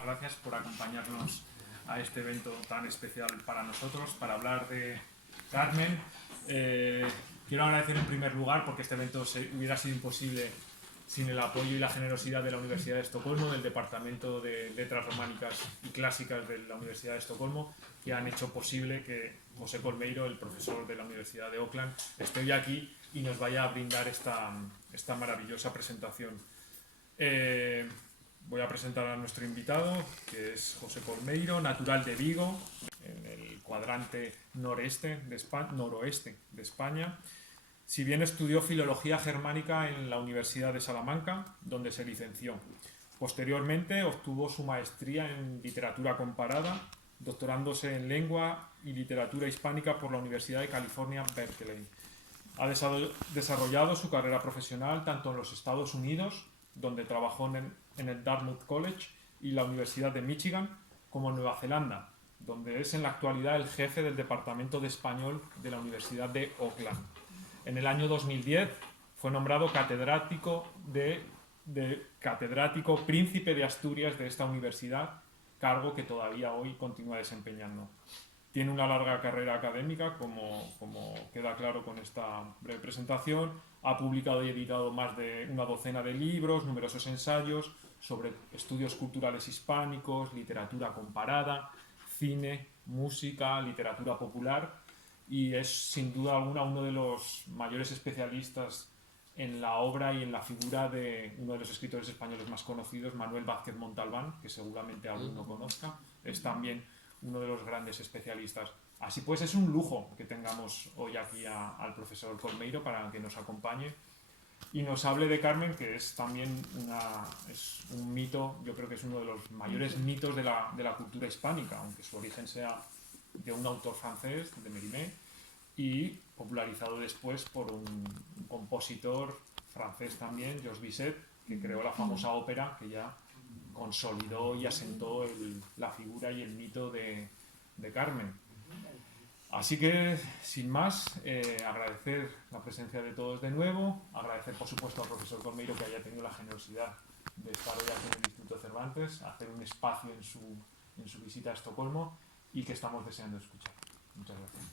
Gracias por acompañarnos a este evento tan especial para nosotros, para hablar de Carmen. Quiero agradecer en primer lugar porque este evento hubiera sido imposible sin el apoyo y la generosidad de la Universidad de Estocolmo, del Departamento de Letras Románicas y Clásicas de la Universidad de Estocolmo, que han hecho posible que José Colmeiro, el profesor de la Universidad de Auckland, esté hoy aquí y nos vaya a brindar esta maravillosa presentación. Voy a presentar a nuestro invitado, que es José Colmeiro, natural de Vigo, en el cuadrante noroeste de España. Si bien estudió filología germánica en la Universidad de Salamanca, donde se licenció. Posteriormente obtuvo su maestría en literatura comparada, doctorándose en lengua y literatura hispánica por la Universidad de California, Berkeley. Ha desarrollado su carrera profesional tanto en los Estados Unidos, donde trabajó en el Dartmouth College y la Universidad de Michigan, como en Nueva Zelanda, donde es en la actualidad el jefe del Departamento de Español de la Universidad de Auckland. En el año 2010 fue nombrado catedrático príncipe de Asturias de esta universidad, cargo que todavía hoy continúa desempeñando. Tiene una larga carrera académica, como queda claro con esta breve presentación. Ha publicado y editado más de una docena de libros, numerosos ensayos sobre estudios culturales hispánicos, literatura comparada, cine, música, literatura popular, y es sin duda alguna uno de los mayores especialistas en la obra y en la figura de uno de los escritores españoles más conocidos, Manuel Vázquez Montalbán, que seguramente alguno conozca. Es también uno de los grandes especialistas. Así pues, es un lujo que tengamos hoy aquí al profesor Colmeiro para que nos acompañe y nos hable de Carmen, que es también es un mito. Yo creo que es uno de los mayores mitos de la cultura hispánica, aunque su origen sea de un autor francés, de Mérimée, y popularizado después por un compositor francés también, Georges Bizet, que creó la famosa ópera que ya consolidó y asentó la figura y el mito de Carmen. Así que, sin más, agradecer la presencia de todos de nuevo, agradecer por supuesto al profesor Colmeiro que haya tenido la generosidad de estar hoy aquí en el Instituto Cervantes, hacer un espacio en su visita a Estocolmo y que estamos deseando escuchar. Muchas gracias.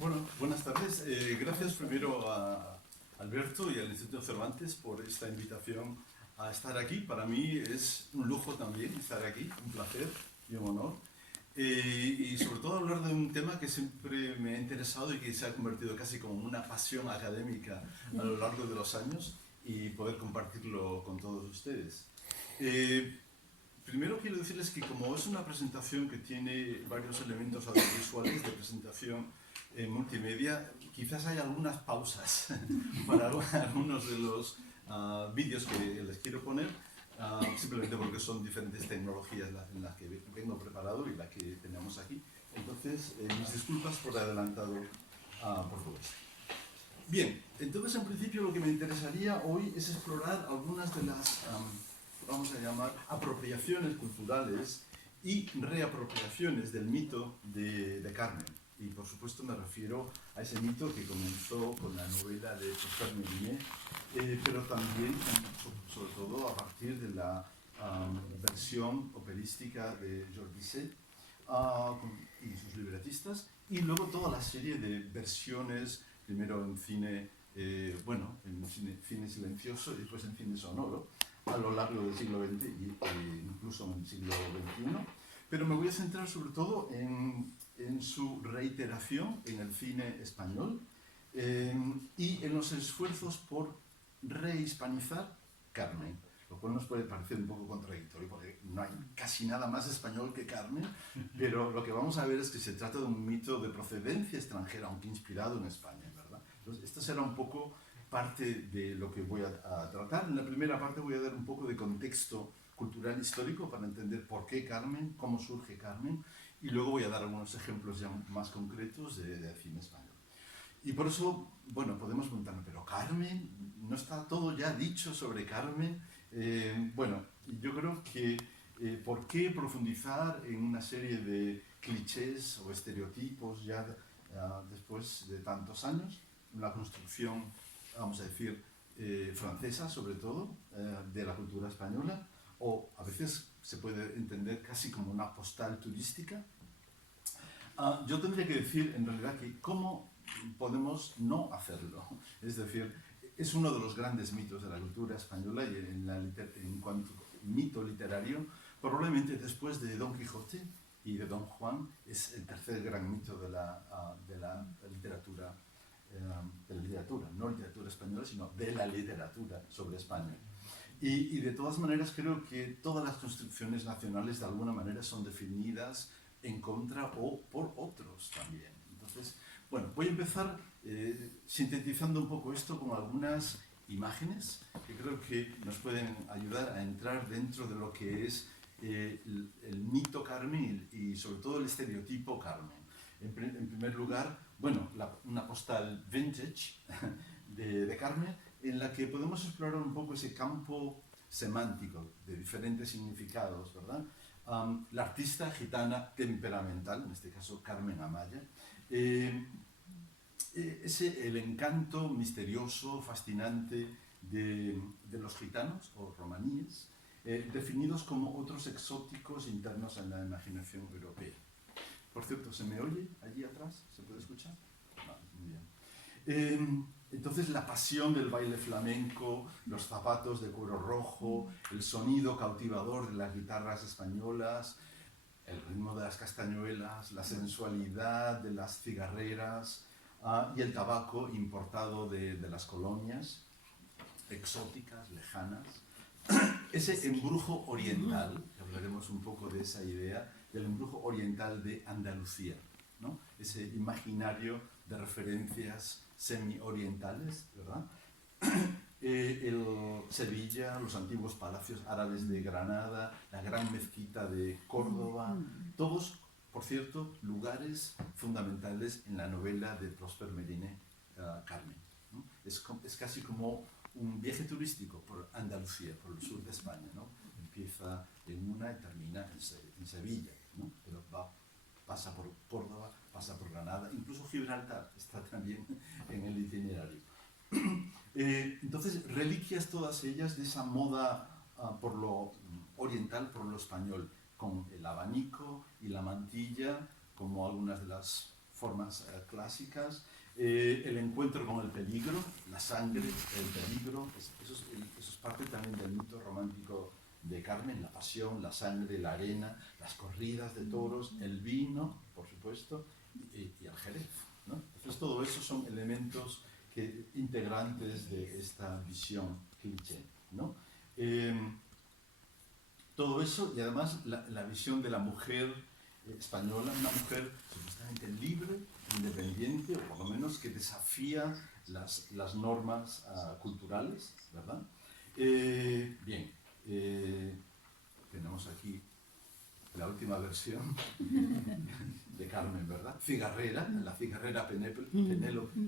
Bueno, buenas tardes. Gracias primero a Alberto y al Instituto Cervantes por esta invitación a estar aquí. Para mí es un lujo también estar aquí, un placer y un honor. Y sobre todo hablar de un tema que siempre me ha interesado y que se ha convertido casi como una pasión académica a lo largo de los años y poder compartirlo con todos ustedes. Primero quiero decirles que como es una presentación que tiene varios elementos audiovisuales de presentación multimedia, quizás hay algunas pausas para algunos de los vídeos que les quiero poner, simplemente porque son diferentes tecnologías en las que vengo preparado y las que tenemos aquí. Entonces, mis disculpas por adelantado, por favor. Bien, entonces en principio lo que me interesaría hoy es explorar algunas de las, vamos a llamar, apropiaciones culturales y reapropiaciones del mito de Carmen. Y por supuesto me refiero a ese mito que comenzó con la novela de Prosper Mérimée, pero también, sobre todo, a partir de la versión operística de Georges Bizet y sus libretistas, y luego toda la serie de versiones, primero en cine, en cine silencioso y después en cine sonoro, a lo largo del siglo XX e incluso en el siglo XXI. Pero me voy a centrar sobre todo en su reiteración en el cine español y en los esfuerzos por rehispanizar Carmen, lo cual nos puede parecer un poco contradictorio porque no hay casi nada más español que Carmen, pero lo que vamos a ver es que se trata de un mito de procedencia extranjera, aunque inspirado en España, ¿verdad? Entonces, esto será un poco parte de lo que voy a tratar. En la primera parte voy a dar un poco de contexto cultural histórico para entender por qué Carmen, cómo surge Carmen, y luego voy a dar algunos ejemplos ya más concretos de cine español. Y por eso, bueno, podemos preguntarnos, pero Carmen, ¿no está todo ya dicho sobre Carmen? Yo creo que ¿por qué profundizar en una serie de clichés o estereotipos ya después de tantos años? La construcción vamos a decir, francesa sobre todo, de la cultura española, o a veces se puede entender casi como una postal turística. Yo tendría que decir en realidad que cómo podemos no hacerlo. Es decir, es uno de los grandes mitos de la cultura española y en cuanto a mito literario, probablemente después de Don Quijote y de Don Juan, es el tercer gran mito de la literatura, no literatura española, sino de la literatura sobre España. Y de todas maneras creo que todas las construcciones nacionales de alguna manera son definidas en contra o por otros también. Entonces, bueno, voy a empezar sintetizando un poco esto con algunas imágenes que creo que nos pueden ayudar a entrar dentro de lo que es el mito Carmen y sobre todo el estereotipo Carmen. En primer lugar, bueno, una postal vintage de Carmen, en la que podemos explorar un poco ese campo semántico de diferentes significados, ¿verdad? La artista gitana temperamental, en este caso Carmen Amaya, el encanto misterioso, fascinante de los gitanos o romaníes, definidos como otros exóticos internos en la imaginación europea. Por cierto, ¿se me oye allí atrás? ¿Se puede escuchar? Vale, muy bien. Entonces la pasión del baile flamenco, los zapatos de cuero rojo, el sonido cautivador de las guitarras españolas, el ritmo de las castañuelas, la sensualidad de las cigarreras y el tabaco importado de las colonias exóticas, lejanas. Ese embrujo oriental, hablaremos un poco de esa idea, del embrujo oriental de Andalucía, ¿no? Ese imaginario de referencias semi-orientales, ¿verdad? Sevilla, los antiguos palacios árabes de Granada, la gran mezquita de Córdoba, todos, por cierto, lugares fundamentales en la novela de Prosper Mérimée, Carmen, ¿no? Es casi como un viaje turístico por Andalucía, por el sur de España, ¿no? Empieza en una y termina en Sevilla, ¿no? Pero pasa por Córdoba, pasa por Granada, incluso Gibraltar está también en el itinerario. Entonces, reliquias todas ellas de esa moda por lo oriental, por lo español, con el abanico y la mantilla, como algunas de las formas clásicas, el encuentro con el peligro, la sangre, el peligro, eso es parte también del mito romántico de Carmen, la pasión, la sangre, la arena, las corridas de toros, el vino, por supuesto, y el jerez, ¿no? Entonces todo eso son elementos integrantes de esta visión cliché, ¿no? Todo eso y además la visión de la mujer española, una mujer supuestamente libre, independiente, o por lo menos que desafía las normas culturales, ¿verdad? Bien, tenemos aquí la última versión de Carmen, ¿verdad? Cigarrera, la cigarrera Penélope,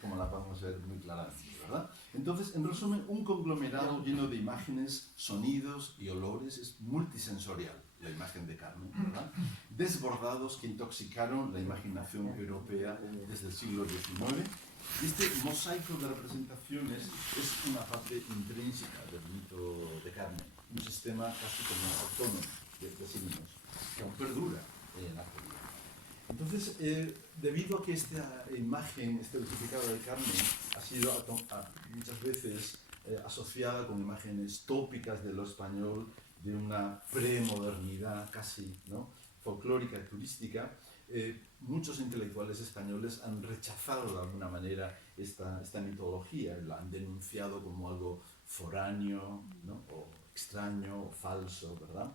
como la podemos ver muy claramente, ¿verdad? Entonces, en resumen, un conglomerado lleno de imágenes, sonidos y olores, es multisensorial la imagen de Carmen, ¿verdad? Desbordados que intoxicaron la imaginación europea desde el siglo XIX. Este mosaico de representaciones es una parte intrínseca del mito de Carmen, un sistema casi como autónomo de signos, que aún perdura en la actualidad. Entonces, debido a que esta imagen estereotipada de Carmen ha sido muchas veces asociada con imágenes tópicas de lo español, de una premodernidad casi, ¿no?, folclórica y turística, muchos intelectuales españoles han rechazado de alguna manera esta mitología, la han denunciado como algo foráneo, ¿no?, o extraño, o falso, ¿verdad?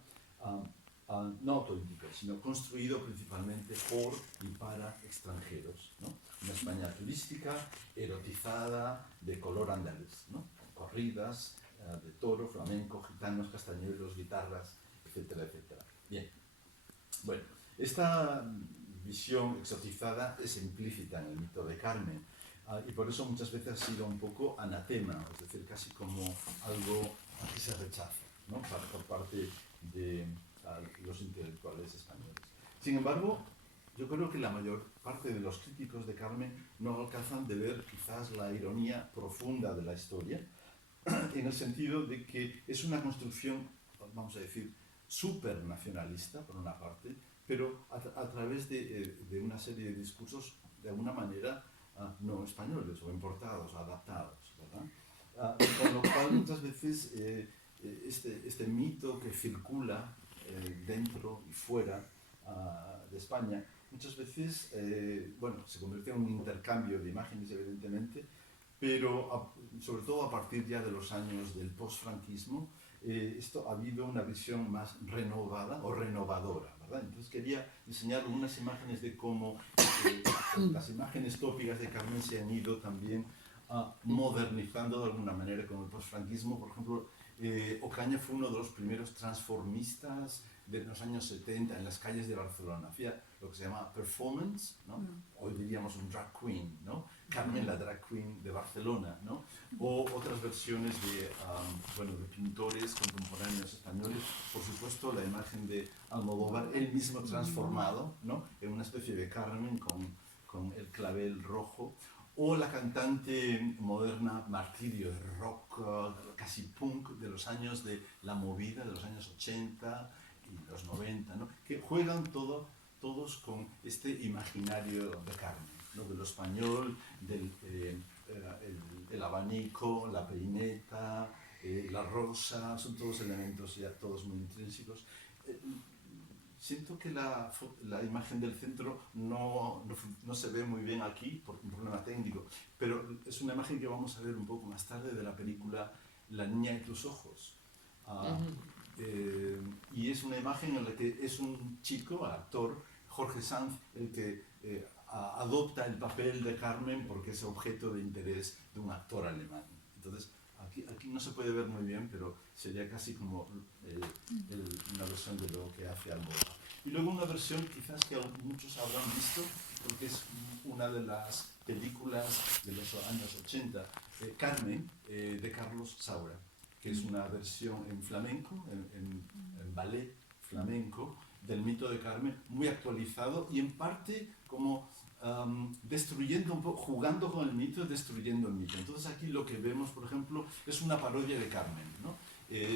No auténtico, sino construido principalmente por y para extranjeros, ¿no? Una España turística, erotizada, de color andaluz, ¿no? Con corridas de toro, flamenco, gitanos, castañuelos, guitarras, etcétera, etcétera. Bien, bueno, esta visión exotizada es implícita en el mito de Carmen, y por eso muchas veces ha sido un poco anatema, es decir, casi como algo que se rechaza, ¿no?, por parte de los intelectuales españoles. Sin embargo, yo creo que la mayor parte de los críticos de Carmen no alcanzan de ver quizás la ironía profunda de la historia, en el sentido de que es una construcción, vamos a decir, súper nacionalista, por una parte, pero a través de una serie de discursos, de alguna manera, no españoles o importados, adaptados, ¿verdad? Con lo cual, muchas veces, este mito que circula dentro y fuera de España, muchas veces, bueno, se convierte en un intercambio de imágenes, evidentemente, pero sobre todo a partir ya de los años del post-franquismo, esto ha habido una visión más renovada o renovadora, ¿verdad? Entonces quería enseñar unas imágenes de cómo las imágenes tópicas de Carmen se han ido también modernizando de alguna manera con el post-franquismo. Por ejemplo, Ocaña fue uno de los primeros transformistas de los años 70 en las calles de Barcelona. Hacía lo que se llama performance, ¿no? Hoy diríamos un drag queen, ¿no? Carmen, la drag queen de Barcelona, ¿no? O otras versiones de, bueno, de pintores contemporáneos españoles. Por supuesto, la imagen de Almodóvar, él mismo transformado, ¿no? En una especie de Carmen con el clavel rojo. O la cantante moderna Martirio, de rock casi punk de los años de la movida, de los años 80 y los 90, ¿no? Que juegan todos con este imaginario de Carmen, ¿no? De lo español, el abanico, la peineta, la rosa, son todos elementos ya todos muy intrínsecos. Siento que la imagen del centro no se ve muy bien aquí por un problema técnico, pero es una imagen que vamos a ver un poco más tarde de la película La niña y tus ojos. Y es una imagen en la que es un chico, actor, Jorge Sanz, el que adopta el papel de Carmen porque es objeto de interés de un actor alemán. Entonces, aquí no se puede ver muy bien, pero sería casi como una versión de lo que hace Almodóvar. Y luego una versión quizás que muchos habrán visto, porque es una de las películas de los años 80, Carmen, de Carlos Saura, que es una versión en flamenco, en ballet flamenco, del mito de Carmen, muy actualizado y en parte como destruyendo un poco, jugando con el mito y destruyendo el mito. Entonces aquí lo que vemos, por ejemplo, es una parodia de Carmen, ¿no?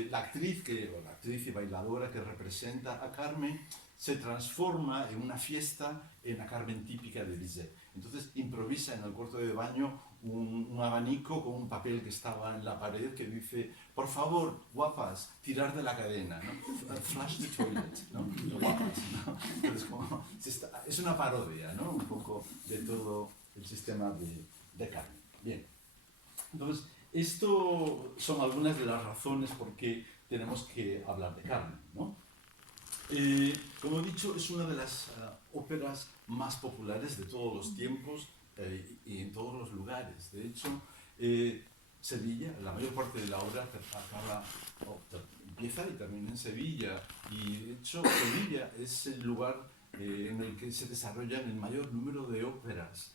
La actriz y bailadora que representa a Carmen se transforma en una fiesta en la Carmen típica de Bizet. Entonces improvisa en el cuarto de baño un abanico con un papel que estaba en la pared que dice: por favor, guapas, tirar de la cadena, ¿no? Flash the toilet, ¿no? Guapas, ¿no? Entonces, es una parodia, ¿no? Un poco de todo el sistema de Carmen. Bien. Entonces, esto son algunas de las razones por qué tenemos que hablar de Carmen, ¿no? Como he dicho, es una de las óperas más populares de todos los tiempos y en todos los lugares. De hecho, Sevilla, la mayor parte de la obra empieza y termina en Sevilla. Y de hecho, Sevilla es el lugar en el que se desarrollan el mayor número de óperas,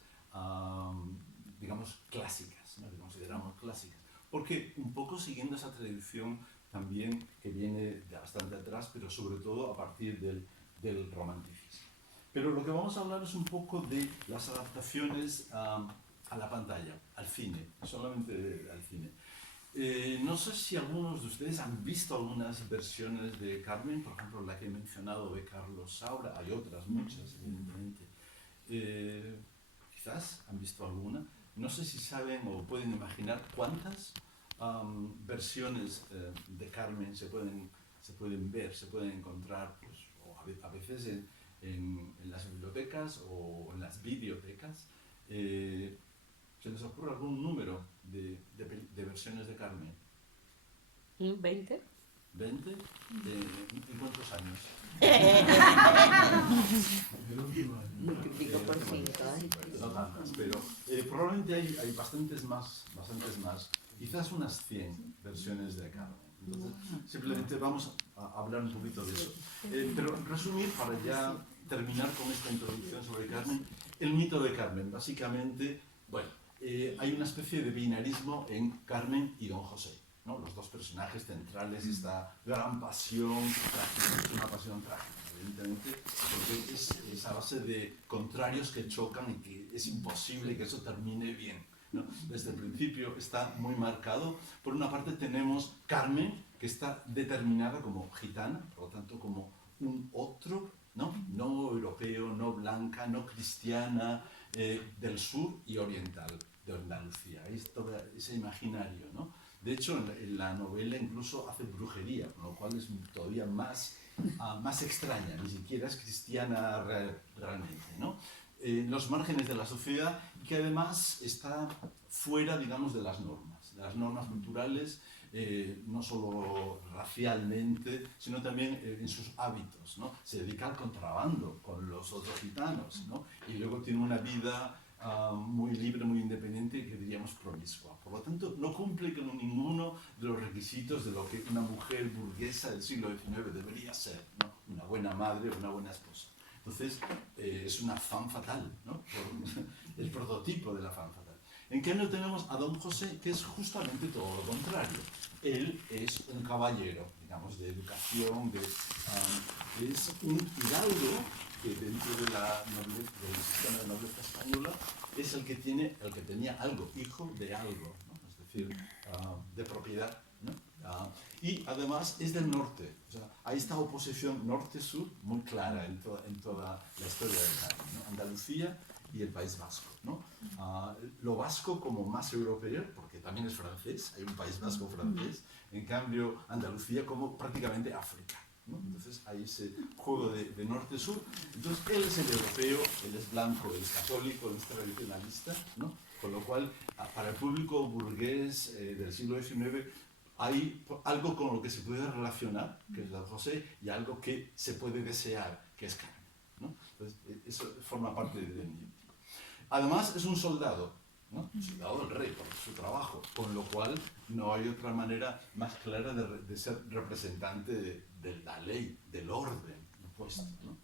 digamos, clásicas, ¿no? Que consideramos clásicas. Porque un poco siguiendo esa tradición también que viene de bastante atrás, pero sobre todo a partir del romanticismo. Pero lo que vamos a hablar es un poco de las adaptaciones a la pantalla, al cine, solamente al cine. No sé si algunos de ustedes han visto algunas versiones de Carmen, por ejemplo, la que he mencionado de Carlos Saura, hay otras muchas, evidentemente. Quizás han visto alguna. No sé si saben o pueden imaginar cuántas versiones de Carmen se pueden ver, se pueden encontrar, pues, o a veces en las bibliotecas o en las videotecas. ¿Se les ocurre algún número de versiones de Carmen? 20. ¿20? ¿En cuántos años? Multiplico por 5. No tantas, pero probablemente hay bastantes más, quizás unas 100 versiones de Carmen. Entonces, simplemente vamos a hablar un poquito de eso. Pero en resumir, para ya terminar con esta introducción sobre Carmen, el mito de Carmen, básicamente, bueno, hay una especie de binarismo en Carmen y Don José. ¿no? Los dos personajes centrales, esta gran pasión trágica, es una pasión trágica, evidentemente, porque es a base de contrarios que chocan y que es imposible que eso termine bien, ¿no? Desde el principio está muy marcado. Por una parte tenemos Carmen, que está determinada como gitana, por lo tanto como un otro, no europeo, no blanca, no cristiana, del sur y oriental de Andalucía. Es todo ese imaginario, ¿no? De hecho, en la novela incluso hace brujería, con lo cual es todavía más extraña, ni siquiera es cristiana realmente, ¿no? En los márgenes de la sociedad, que además está fuera, digamos, de las normas culturales, no solo racialmente, sino también en sus hábitos, ¿no? Se dedica al contrabando con los otros gitanos, ¿no? Y luego tiene una vida muy libre, muy independiente, que diríamos promiscua. Por lo tanto, no cumple con ninguno de los requisitos de lo que una mujer burguesa del siglo XIX debería ser, ¿no? Una buena madre o una buena esposa. Entonces, es una femme fatale, ¿no? El prototipo de la femme fatale. En cambio tenemos a don José, que es justamente todo lo contrario. Él es un caballero, digamos, de educación, es un hidalgo que dentro de del sistema de nobleza española es el que tenía algo, hijo de algo, ¿no? Es decir, de propiedad, ¿no? Y además es del norte, o sea, hay esta oposición norte-sur muy clara en toda la historia de Cádiz, ¿no? Andalucía y el País Vasco, ¿no? Lo vasco como más europeo, porque también es francés, hay un País Vasco francés, en cambio Andalucía como prácticamente África, ¿no? Entonces hay ese juego de norte-sur. Entonces él es el europeo, él es blanco, él es católico, él es tradicionalista, ¿no? Con lo cual, para el público burgués del siglo XIX, hay algo con lo que se puede relacionar, que es don José, y algo que se puede desear, que es Carmen, ¿no? Entonces, eso forma parte del niño. Además, es un soldado, ¿no? Un soldado del rey, por su trabajo, con lo cual no hay otra manera más clara de ser representante de la ley, del orden impuesto, ¿no?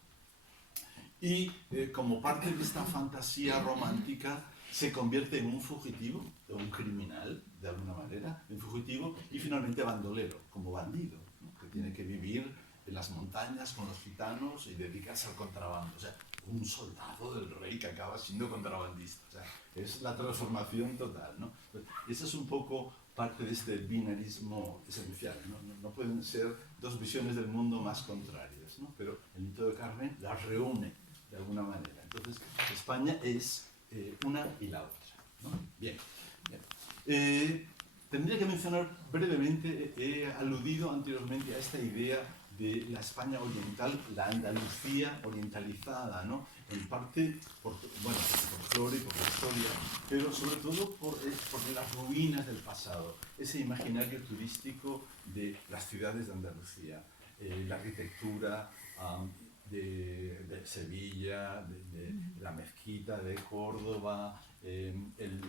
Y como parte de esta fantasía romántica, se convierte en un fugitivo, un criminal, de alguna manera, un fugitivo, y finalmente bandolero, como bandido, ¿no? Que tiene que vivir en las montañas con los gitanos y dedicarse al contrabando. O sea, un soldado del rey que acaba siendo contrabandista. O sea, es la transformación total, ¿no? Esa es un poco parte de este binarismo esencial, ¿no? No pueden ser dos visiones del mundo más contrarias, ¿no? Pero el mito de Carmen las reúne de alguna manera. Entonces, España es una y la otra, ¿no? Bien. Tendría que mencionar brevemente, he aludido anteriormente a esta idea de la España oriental, la Andalucía orientalizada, ¿no? En parte por flora y por la historia, pero sobre todo por las ruinas del pasado, ese imaginario turístico de las ciudades de Andalucía, la arquitectura de Sevilla, de la mezquita de Córdoba,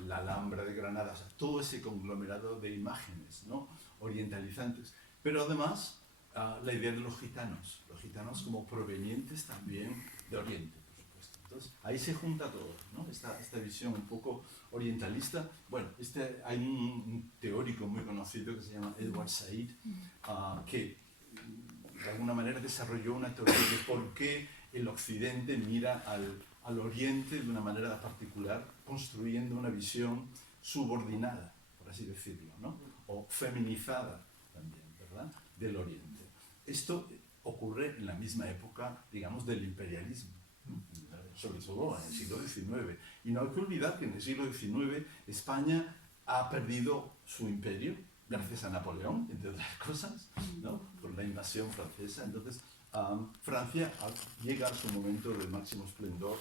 la Alhambra de Granada, o sea, todo ese conglomerado de imágenes, ¿no? Orientalizantes. Pero además, la idea de los gitanos como provenientes también de Oriente, por supuesto. Entonces, ahí se junta todo, ¿no? Esta visión un poco orientalista. Bueno, hay un teórico muy conocido que se llama Edward Said, que de alguna manera desarrolló una teoría de por qué el Occidente mira al Oriente de una manera particular, construyendo una visión subordinada, por así decirlo, ¿no? O feminizada también, ¿verdad?, del Oriente. Esto ocurre en la misma época, digamos, del imperialismo, sobre todo en el siglo XIX. Y no hay que olvidar que en el siglo XIX España ha perdido su imperio, gracias a Napoleón, entre otras cosas, ¿no? Por la invasión francesa. Entonces, Francia llega a su momento de máximo esplendor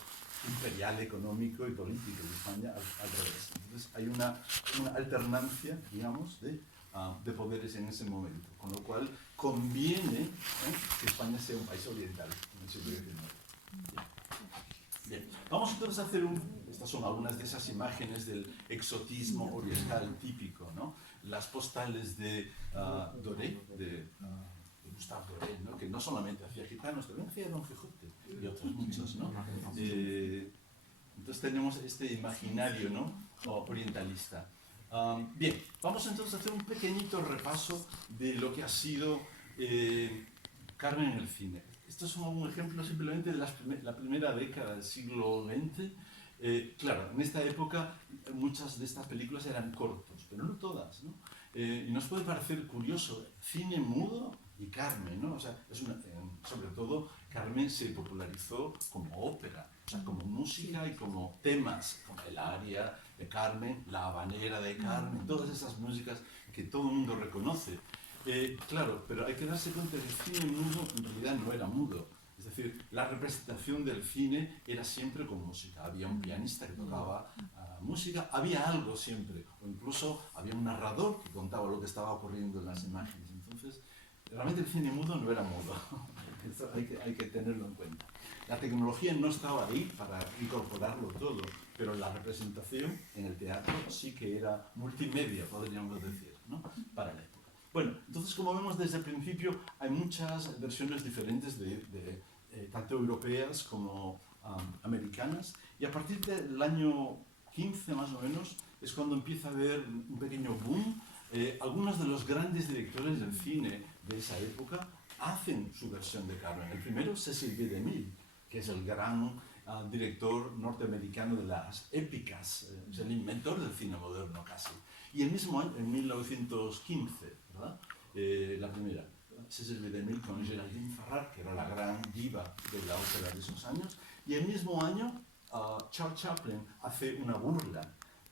imperial, económico y político, y España al revés. Entonces, hay una alternancia, digamos, de poderes en ese momento, con lo cual conviene que España sea un país oriental en el siglo XIX. Bien. Vamos entonces a hacer estas son algunas de esas imágenes del exotismo oriental típico, ¿no? Las postales de Doré, de Gustave Doré, ¿no? Que no solamente hacía gitanos, también hacía Don Quijote y otros muchos, ¿no? Entonces tenemos este imaginario, ¿no?, orientalista. Bien, vamos entonces a hacer un pequeñito repaso de lo que ha sido Carmen en el cine. Estos son algunos ejemplos simplemente de la primera década del siglo XX. Claro, en esta época muchas de estas películas eran cortos, pero no todas, ¿no? Y nos puede parecer curioso, cine mudo y Carmen, ¿no? O sea, sobre todo Carmen se popularizó como ópera, o sea, como música y como temas, como el aria de Carmen, la habanera de Carmen, todas esas músicas que todo el mundo reconoce. Claro, pero hay que darse cuenta que el cine mudo en realidad no era mudo. Es decir, la representación del cine era siempre con música. Había un pianista que tocaba música, había algo siempre, o incluso había un narrador que contaba lo que estaba ocurriendo en las imágenes. Entonces, realmente el cine mudo no era mudo. Esto hay que tenerlo en cuenta. La tecnología no estaba ahí para incorporarlo todo, pero la representación en el teatro sí que era multimedia, podríamos decir, ¿no? Para la época. Bueno, entonces como vemos desde el principio hay muchas versiones diferentes tanto europeas como americanas, y a partir del año 15 más o menos es cuando empieza a haber un pequeño boom. Algunos de los grandes directores del cine de esa época hacen su versión de Carmen. El primero, Cecil B. DeMille, que es el gran director norteamericano de las épicas, es el inventor del cine moderno casi. Y el mismo año, en 1915, ¿verdad? La primera, Cecil B. DeMille con Geraldine Farrar, que era la gran diva de la ópera de esos años. Y el mismo año, Charles Chaplin hace una burla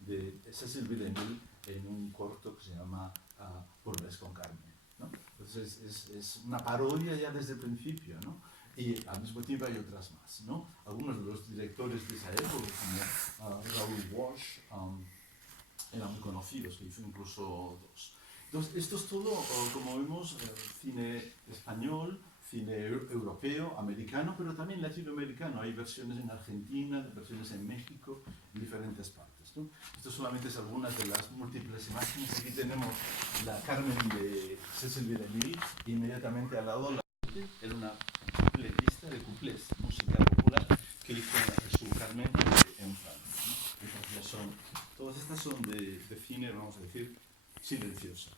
de Cecil B. DeMille en un corto que se llama Burlesque con Carmen, ¿no? Entonces es una parodia ya desde el principio, ¿no? Y al mismo tiempo hay otras más, ¿no? Algunos de los directores de esa época, como Raoul Walsh, eran muy conocidos, que hizo incluso dos. Entonces, esto es todo, como vemos, cine español, cine europeo, americano, pero también latinoamericano. Hay versiones en Argentina, versiones en México, en diferentes partes, ¿no? Esto solamente es algunas de las múltiples imágenes. Aquí tenemos la Carmen de Cecil B. DeMille, y inmediatamente al lado era una cupletista de cuplés, música popular, que hizo su Carmen en Francia, ¿no? Entonces todas estas son de cine, vamos a decir, silencioso.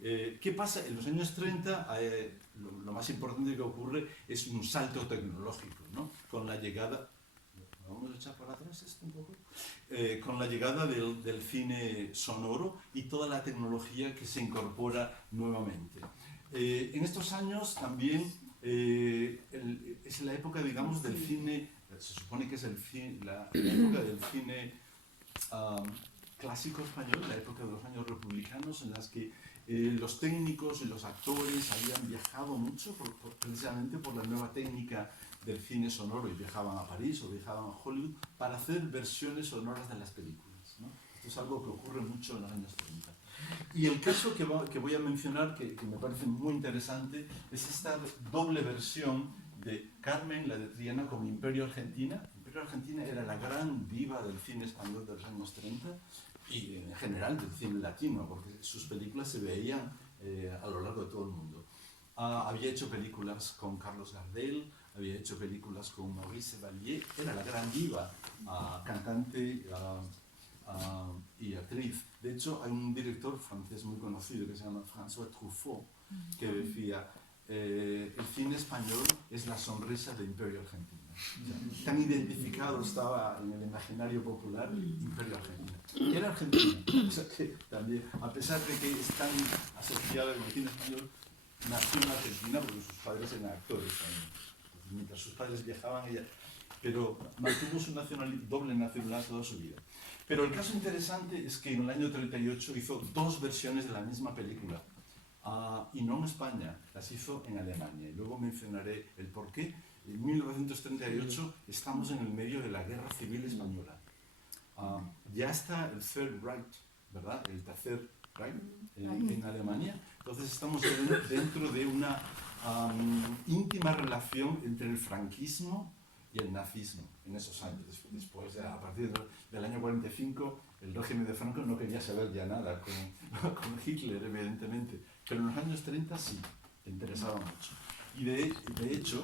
¿Qué pasa? En los años 30 lo más importante que ocurre es un salto tecnológico, ¿no? Con la llegada... Vamos a echar para atrás esto un poco. Con la llegada del cine sonoro y toda la tecnología que se incorpora nuevamente. En estos años también es la época, digamos, del cine, se supone que es la época del cine clásico español, la época de los años republicanos, en las que los técnicos y los actores habían viajado mucho precisamente por la nueva técnica del cine sonoro, y viajaban a París o viajaban a Hollywood para hacer versiones sonoras de las películas, ¿no? Esto es algo que ocurre mucho en los años 30. Y el caso que voy a mencionar, que me parece muy interesante, es esta doble versión de Carmen, la de Triana, con Imperio Argentina. Imperio Argentina era la gran diva del cine español de los años 30 y en general del cine latino, porque sus películas se veían a lo largo de todo el mundo. Había hecho películas con Carlos Gardel, había hecho películas con Maurice Chevalier, era la gran diva, cantante y actriz. De hecho, hay un director francés muy conocido que se llama François Truffaut, que decía, el cine español es la sonrisa de Imperio Argentina. O sea, tan identificado estaba en el imaginario popular Imperio Argentina. Y era argentino, o sea que también, a pesar de que es tan asociado al cine español, nació en Argentina porque sus padres eran actores también. Entonces, mientras sus padres viajaban, ella... Pero mantuvo su doble nacionalidad toda su vida. Pero el caso interesante es que en el año 38 hizo dos versiones de la misma película. Y no en España, las hizo en Alemania. Y luego mencionaré el porqué. En 1938 estamos en el medio de la Guerra Civil Española. Ya está el Third Reich, ¿verdad? El tercer Reich en Alemania. Entonces estamos dentro de una íntima relación entre el franquismo y el nazismo en esos años. Después, a partir del año 45, el régimen de Franco no quería saber ya nada con Hitler, evidentemente. Pero en los años 30 sí, le interesaba mucho. Y de hecho,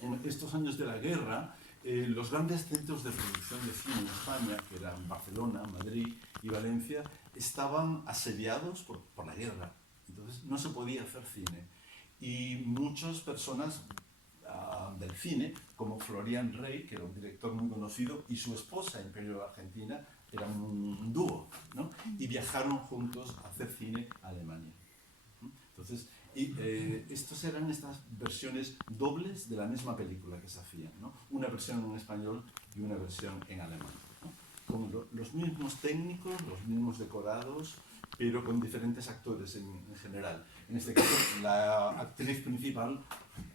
en estos años de la guerra, los grandes centros de producción de cine en España, que eran Barcelona, Madrid y Valencia, estaban asediados por la guerra. Entonces no se podía hacer cine. Y muchas personas del cine, como Florian Rey, que era un director muy conocido, y su esposa, Imperio Argentina, eran un dúo, ¿no? Y viajaron juntos a hacer cine a Alemania. Entonces, estas eran estas versiones dobles de la misma película que se hacían, ¿no? Una versión en español y una versión en alemán, ¿no? Con los mismos técnicos, los mismos decorados, pero con diferentes actores en general. En este caso, la actriz principal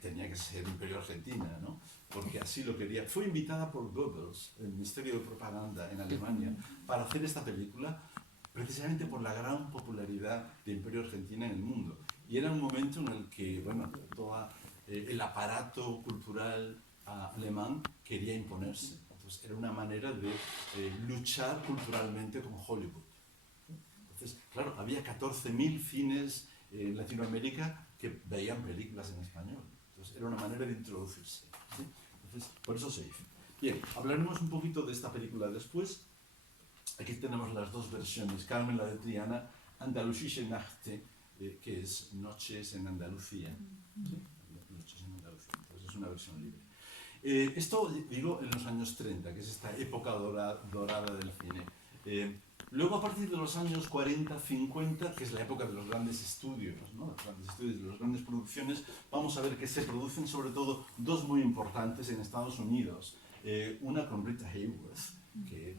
tenía que ser Imperio Argentina, ¿no? Porque así lo quería. Fue invitada por Goebbels, el Ministerio de Propaganda en Alemania, para hacer esta película, precisamente por la gran popularidad de Imperio Argentina en el mundo. Y era un momento en el que, bueno, todo el aparato cultural alemán quería imponerse. Entonces, era una manera de luchar culturalmente con Hollywood. Entonces, claro, había 14.000 cines en Latinoamérica que veían películas en español. Entonces, era una manera de introducirse, ¿sí? Entonces, por eso se hizo. Bien, hablaremos un poquito de esta película después. Aquí tenemos las dos versiones, Carmen la de Triana, Andalusische Nachte, que es Noches en Andalucía. ¿Sí? Noches en Andalucía, entonces es una versión libre. Esto, digo, en los años 30, que es esta época dorada del cine. Luego, a partir de los años 40, 50, que es la época de los grandes estudios, ¿no? Los grandes estudios, de las grandes producciones, vamos a ver que se producen sobre todo dos muy importantes en Estados Unidos. Una con Rita Hayworth, que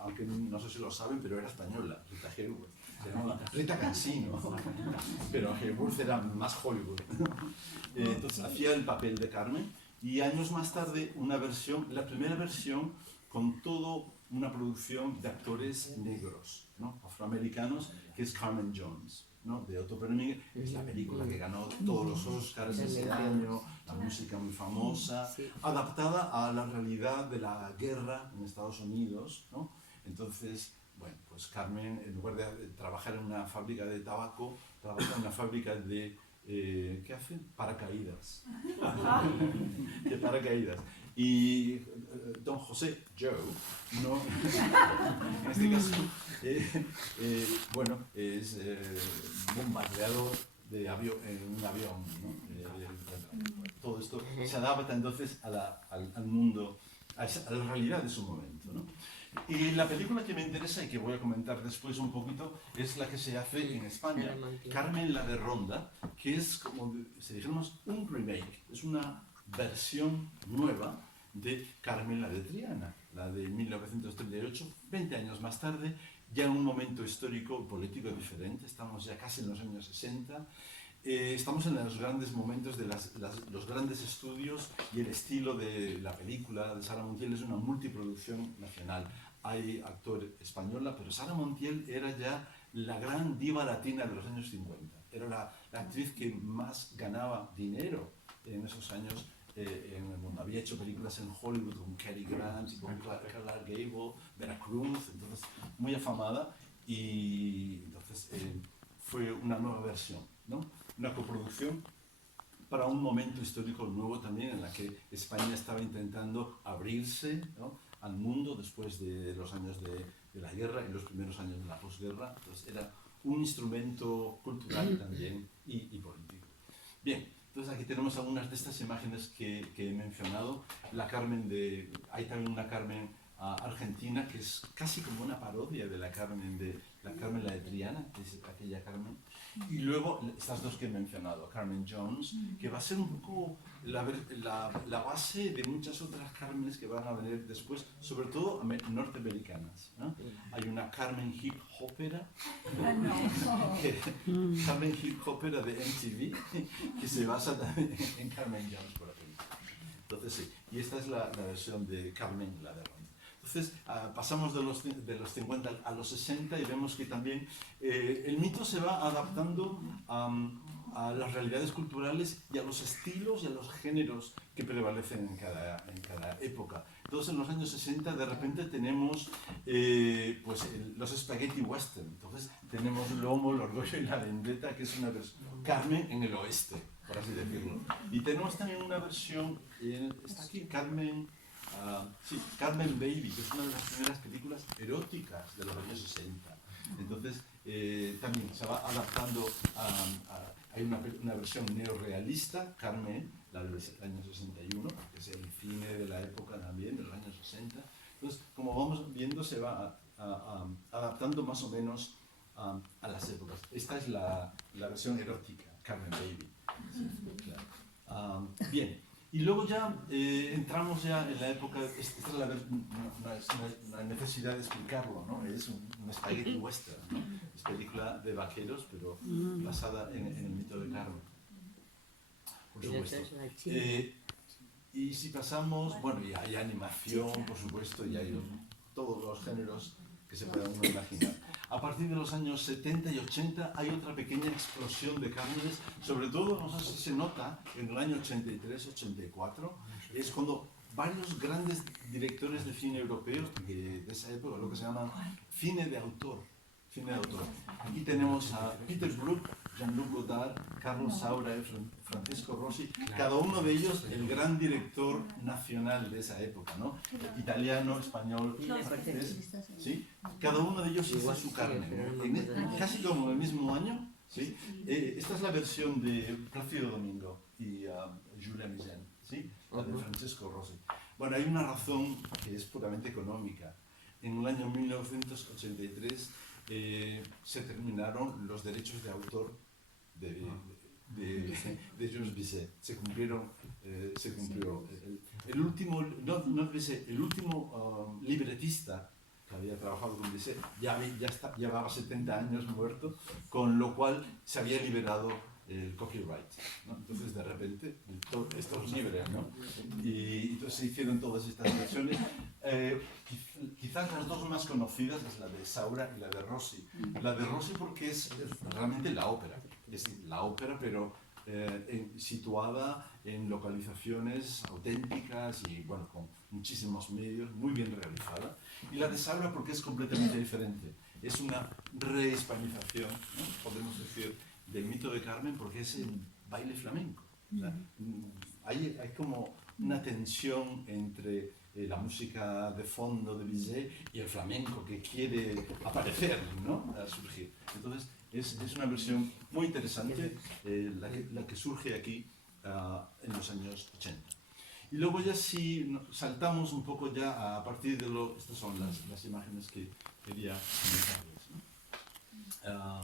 aunque no sé si lo saben, pero era española, Rita Hayworth. Se llamaba Rita Cansino, pero Hayworth era más Hollywood. Entonces hacía el papel de Carmen, y años más tarde una versión, la primera versión con todo una producción de actores negros, ¿no? Afroamericanos, que es Carmen Jones, ¿no? De Otto Preminger. Es la película que ganó todos los Oscars ese año, la música muy famosa, adaptada a la realidad de la guerra en Estados Unidos, ¿no? Entonces, bueno, pues Carmen, en lugar de trabajar en una fábrica de tabaco, trabaja en una fábrica de ¿qué hacen? Paracaídas. De paracaídas. Y don José, Joe, no, en este caso, bueno, es bombardeador de en un avión, ¿no? Todo esto se adapta entonces al mundo, a la realidad de su momento, ¿no? Y la película que me interesa y que voy a comentar después un poquito es la que se hace en España, Carmen la de Ronda, que es, como si dijéramos, un remake, es una versión nueva de Carmen la de Triana, la de 1938, 20 años más tarde, ya en un momento histórico político diferente, estamos ya casi en los años 60, estamos en los grandes momentos de los grandes estudios, y el estilo de la película de Sara Montiel es una multiproducción nacional. Hay actor española, pero Sara Montiel era ya la gran diva latina de los años 50. Era la actriz que más ganaba dinero en esos años en el mundo. Había hecho películas en Hollywood con Cary Grant, con Clark Gable, Veracruz, entonces muy afamada, y entonces fue una nueva versión, ¿no? Una coproducción para un momento histórico nuevo también, en la que España estaba intentando abrirse, ¿no?, al mundo después de los años de la guerra y los primeros años de la posguerra. Entonces era un instrumento cultural también y político. Bien, entonces aquí tenemos algunas de estas imágenes que he mencionado. La Carmen hay también una Carmen argentina que es casi como una parodia de la Carmen la de Triana, que es aquella Carmen. Y luego estas dos que he mencionado, Carmen Jones, que va a ser un poco la base de muchas otras Carmenes que van a venir después, sobre todo norteamericanas, ¿no? Hay una Carmen Hip Hopera, Carmen Hip Hopera de MTV, que se basa también en Carmen Jones, por ejemplo. Entonces sí, y esta es la versión de Carmen la de Ronda. Entonces pasamos de los 50 a los 60 y vemos que también el mito se va adaptando a las realidades culturales y a los estilos y a los géneros que prevalecen en cada época. Entonces en los años 60 de repente tenemos pues, los spaghetti western. Entonces tenemos Lomo, el orgullo y la vendetta, que es una versión Carmen en el oeste, por así decirlo. Y tenemos también una versión, está aquí Carmen Sí, Carmen Baby, que es una de las primeras películas eróticas de los años 60. Entonces, también se va adaptando hay una versión neorrealista, Carmen, la del año 61, que es el cine de la época también, de los años 60. Entonces, como vamos viendo, se va adaptando más o menos a las épocas. Esta es la versión erótica, Carmen Baby. Sí, claro. Bien, y luego ya entramos ya en la época, esta es no hay necesidad de explicarlo, ¿no? Es un spaghetti western, ¿no? Es película de vaqueros, pero basada en el mito de Carmen, por supuesto. Y si pasamos, bueno, y hay animación, por supuesto, y hay todos los géneros que se pueda uno imaginar. A partir de los años 70 y 80 hay otra pequeña explosión de cánones, sobre todo, no sé si se nota, en el año 83-84, es cuando varios grandes directores de cine europeo de esa época, lo que se llama cine de autor. Aquí tenemos a Peter Brook, Jean-Luc Godard, Carlos Saura y Francesco Rosi, cada uno de ellos el gran director nacional de esa época, ¿no? Italiano, español, francés, ¿sí? Cada uno de ellos hizo su Carmen, casi como el mismo año, ¿sí? Esta es la versión de Plácido Domingo y Julia Misen, ¿sí? La de Francesco Rosi. Bueno, hay una razón que es puramente económica. En el año 1983 se terminaron los derechos de autor de Jules Bizet. Se cumplió el último, el último libretista que había trabajado con Bizet llevaba 70 años muerto, con lo cual se había liberado el copyright, ¿no? Entonces de repente esto es libre, ¿no? Y entonces se hicieron todas estas versiones. Quizás las dos más conocidas es la de Saura y la de Rossi. La de Rossi porque es realmente la ópera, es decir, la ópera pero situada en localizaciones auténticas y bueno, con muchísimos medios, muy bien realizada. Y la de Saura porque es completamente diferente, es una rehispanización, ¿no? Podemos decir, del mito de Carmen porque es el baile flamenco. Hay como una tensión entre la música de fondo de Bizet y el flamenco que quiere aparecer, ¿no? A surgir. Entonces es una versión muy interesante la que surge aquí en los años 80. Y luego ya si saltamos un poco ya a partir de estas son las imágenes que quería comentarles, ¿no?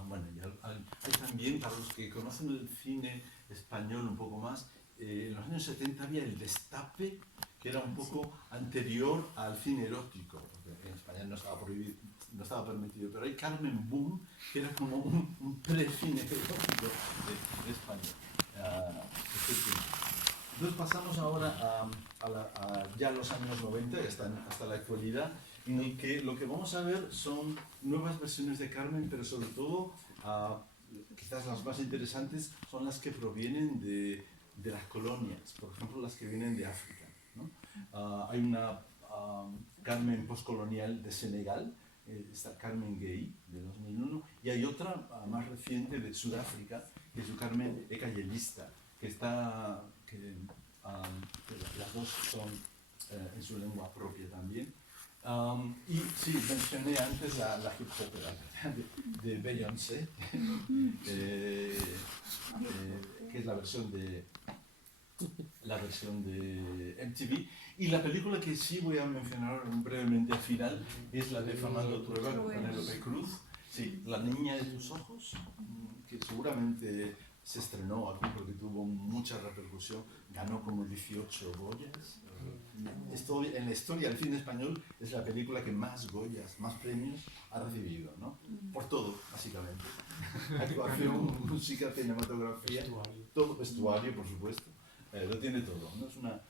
Bueno, hay también, para los que conocen el cine español un poco más, en los años 70 había el Destape, que era un poco anterior al cine erótico, porque en España no estaba prohibido, no estaba permitido, pero hay Carmen Boom, que era como un pre-cine erótico de España. Entonces pasamos ahora ya a los años 90, hasta la actualidad, en el que lo que vamos a ver son nuevas versiones de Carmen, pero sobre todo, quizás las más interesantes son las que provienen de las colonias, por ejemplo las que vienen de África, ¿no? Hay una Carmen postcolonial de Senegal, esta Carmen Gay de 2001, y hay otra más reciente de Sudáfrica, que es su Carmen Ekayelista, que las dos son en su lengua propia también. Y sí, mencioné antes la hip hop de Beyoncé, que es la versión de MTV. Y la película que sí voy a mencionar brevemente al final es la de Fernando Trueba con Penélope Cruz. Sí, La niña de tus ojos, que seguramente se estrenó aquí porque tuvo mucha repercusión, ganó como 18 Goyas. En la historia del cine español es la película que más Goyas, más premios ha recibido, ¿no? Por todo, básicamente. Actuación, música, cinematografía, todo, vestuario, por supuesto. Lo tiene todo, ¿no? Es una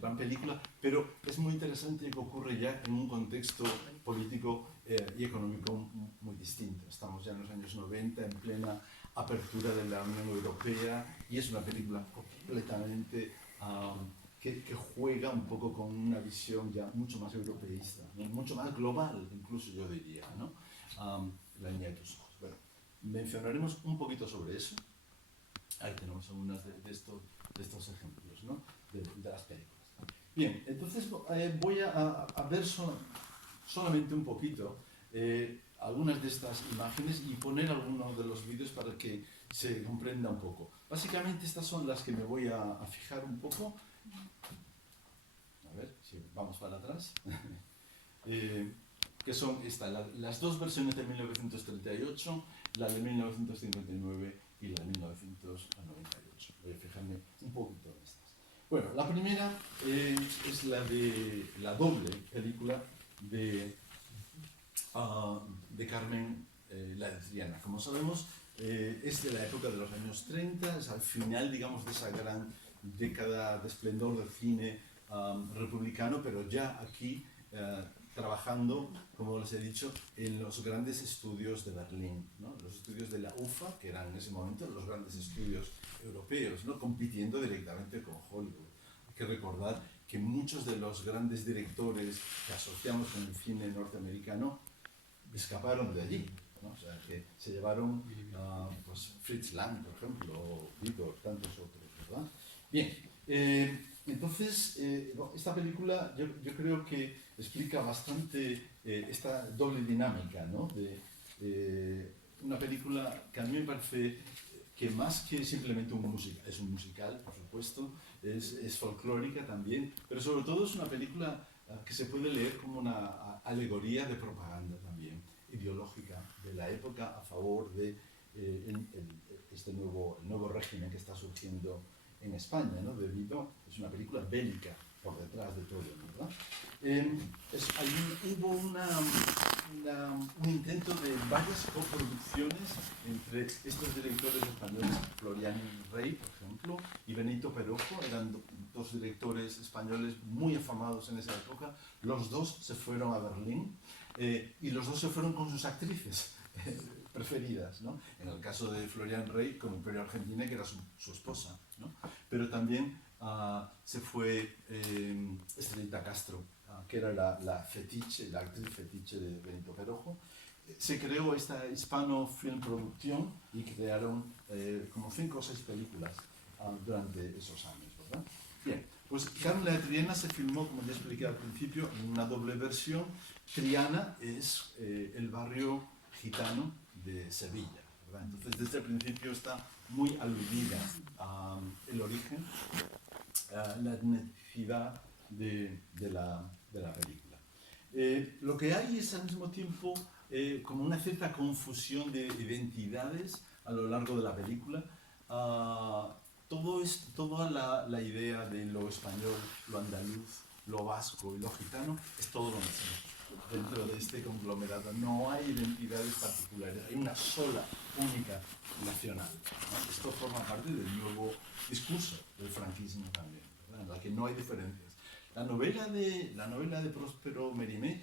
gran película, pero es muy interesante que ocurre ya en un contexto político y económico muy distinto. Estamos ya en los años 90, en plena apertura de la Unión Europea, y es una película completamente que juega un poco con una visión ya mucho más europeísta, ¿no? Mucho más global, incluso yo diría, ¿no? La niña de tus ojos. Bueno, mencionaremos un poquito sobre eso. Ahí tenemos algunos de estos ejemplos, ¿no? de las películas. Bien, entonces voy a ver solamente un poquito algunas de estas imágenes y poner algunos de los vídeos para que se comprenda un poco. Básicamente estas son las que me voy a fijar un poco. A ver si vamos para atrás. Que son las dos versiones de 1938, la de 1959 y la de 1998. Voy a fijarme un poquito en estas. Bueno, la primera es la doble película de Carmen la de Triana. Como sabemos, es de la época de los años 30, es al final, digamos, de esa gran década de esplendor del cine republicano, pero ya aquí trabajando, como les he dicho, en los grandes estudios de Berlín, ¿no? Los estudios de la UFA, que eran en ese momento los grandes estudios europeos, ¿no? Compitiendo directamente con Hollywood. Hay que recordar que muchos de los grandes directores que asociamos con el cine norteamericano escaparon de allí, ¿no? O sea, que se llevaron pues Fritz Lang, por ejemplo, o Vigor, tantos otros, ¿verdad? Bien, entonces, esta película yo creo que explica bastante esta doble dinámica, ¿no? De una película que a mí me parece que más que simplemente un musical, es un musical, por supuesto, es folclórica también, pero sobre todo es una película que se puede leer como una alegoría de propaganda también, ideológica, de la época a favor de el nuevo régimen que está surgiendo en España, ¿no? Es una película bélica por detrás de todo, ¿verdad? Hubo un intento de varias coproducciones entre estos directores españoles, Florian Rey, por ejemplo, y Benito Perojo, eran dos directores españoles muy afamados en esa época. Los dos se fueron a Berlín y los dos se fueron con sus actrices preferidas, ¿no? En el caso de Florian Rey con Imperio Argentina, que era su esposa, ¿no? Pero también se fue Estrellita Castro, que era la actriz fetiche de Benito Perojo. Se creó esta Hispano Film Producción y crearon como 5 o 6 películas durante esos años, ¿verdad? Bien, pues Carmen la de Triana se filmó, como ya expliqué al principio, en una doble versión. Triana es el barrio gitano de Sevilla, ¿verdad? Entonces desde el principio está muy aludida el origen, la etnicidad de la película. Lo que hay es al mismo tiempo como una cierta confusión de identidades a lo largo de la película. Toda la idea de lo español, lo andaluz, lo vasco y lo gitano es todo lo mismo. Dentro de este conglomerado no hay identidades particulares, hay una sola, única nacional, ¿no? Esto forma parte del nuevo discurso del franquismo también, ¿verdad? En la que no hay diferencias. La novela de Próspero Mérimée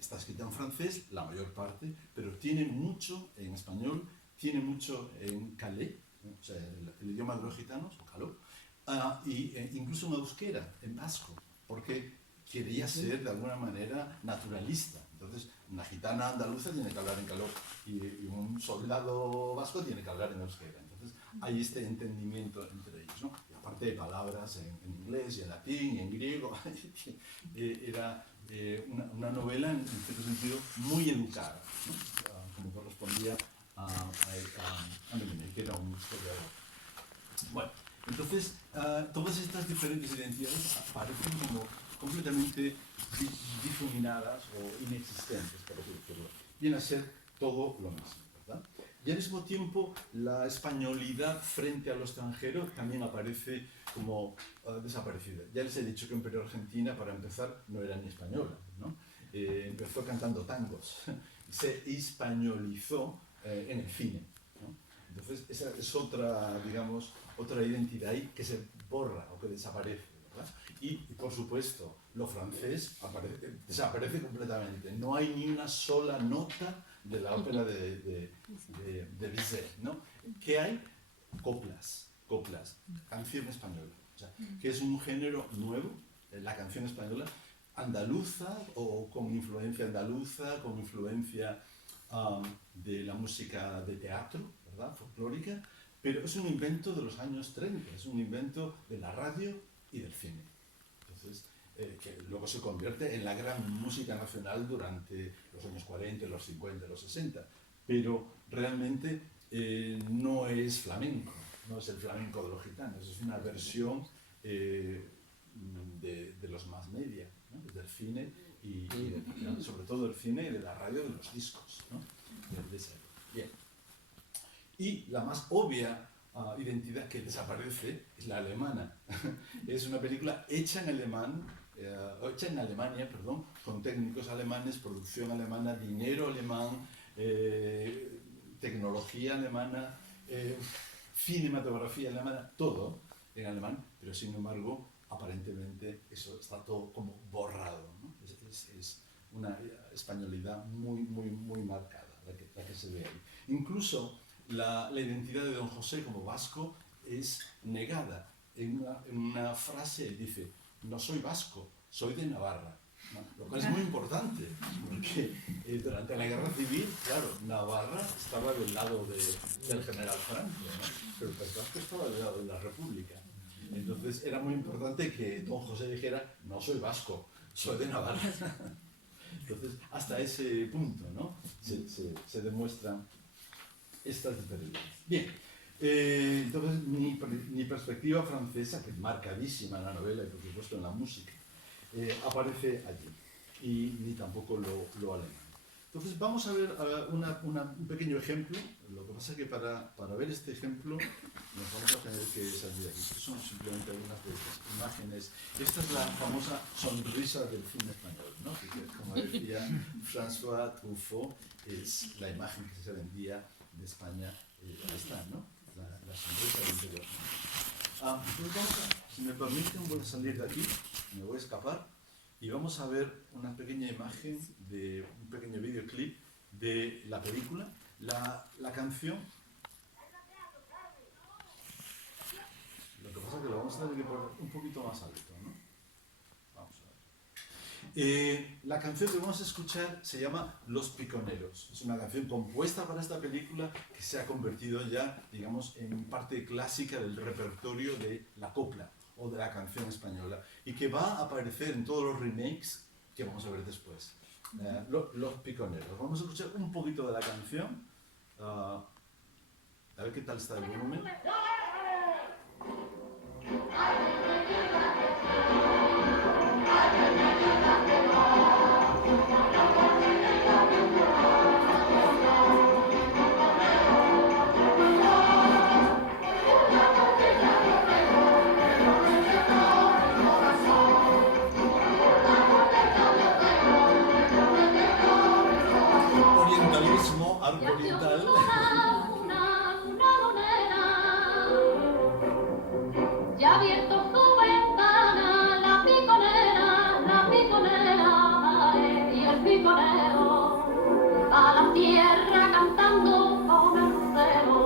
está escrita en francés, la mayor parte, pero tiene mucho en español, tiene mucho en calé, o sea, el idioma de los gitanos, o caló, y incluso en euskera, en vasco, porque quería ser de alguna manera naturalista. Entonces, una gitana andaluza tiene que hablar en caló y un soldado vasco tiene que hablar en euskera. Entonces, hay este entendimiento entre ellos, ¿no? Y aparte de palabras en inglés y en latín y en griego, era una novela en cierto sentido muy educada, ¿no? Como correspondía a Mérimée, que era un historiador. Bueno, entonces, todas estas diferentes identidades aparecen como completamente difuminadas o inexistentes, por así decirlo. Viene a ser todo lo mismo, ¿verdad? Y al mismo tiempo, la españolidad frente a lo extranjero también aparece como desaparecida. Ya les he dicho que Imperio Argentina, para empezar, no era ni española, ¿no? Empezó cantando tangos, se españolizó en el cine, ¿no? Entonces, esa es otra, digamos, otra identidad ahí que se borra o que desaparece, ¿verdad? Y, por supuesto, lo francés desaparece completamente. No hay ni una sola nota de la ópera de Bizet, ¿no? ¿Qué hay? Coplas, canción española. O sea, que es un género nuevo, la canción española, andaluza o con influencia andaluza, con influencia de la música de teatro, ¿verdad? Folclórica, pero es un invento de los años 30, es un invento de la radio y del cine. Entonces, que luego se convierte en la gran música nacional durante los años 40, los 50, los 60, pero realmente no es flamenco, no es el flamenco de los gitanos, es una versión de los mass media, ¿no? Del cine y sobre todo del cine y de la radio, de los discos, ¿no? Bien. Y la más obvia identidad que desaparece es la alemana. Es una película hecha en Alemania, con técnicos alemanes, producción alemana, dinero alemán, tecnología alemana, cinematografía alemana, todo en alemán, pero sin embargo, aparentemente eso está todo como borrado, ¿no? Es una españolidad muy, muy, muy marcada la que se ve ahí. Incluso la identidad de Don José como vasco es negada. En una frase dice: no soy vasco, soy de Navarra, ¿no? Lo cual es muy importante, porque durante la Guerra Civil, claro, Navarra estaba del lado del general Franco, ¿no? Pero el País Vasco estaba del lado de la República. Entonces era muy importante que Don José dijera: no soy vasco, soy de Navarra. Entonces, hasta ese punto, ¿no? se demuestran estas diferencias. Bien, entonces mi perspectiva francesa, que es marcadísima en la novela y por supuesto en la música, aparece allí, y ni tampoco lo alemán. Entonces vamos a ver un pequeño ejemplo. Lo que pasa es que para ver este ejemplo nos vamos a tener que salir de aquí. Estas son simplemente algunas de las imágenes. Esta es la famosa sonrisa del cine español, ¿no? Que, como decía François Truffaut, es la imagen que se vendía de España. Ahí está, ¿no? La sonrisa del interior. Si me permiten, voy a salir de aquí, me voy a escapar. Y vamos a ver una pequeña imagen de un pequeño videoclip de la película. La canción. Lo que pasa es que lo vamos a tener que poner un poquito más alto, ¿no? Vamos a ver. La canción que vamos a escuchar se llama Los Piconeros. Es una canción compuesta para esta película que se ha convertido ya, digamos, en parte clásica del repertorio de la copla o de la canción española, y que va a aparecer en todos los remakes que vamos a ver después. Los Piconeros. Vamos a escuchar un poquito de la canción, a ver qué tal está el volumen. Orientalismo, algo oriental. Ya ha abierto su ventana la piconera, y el piconero a la tierra cantando con el lucero.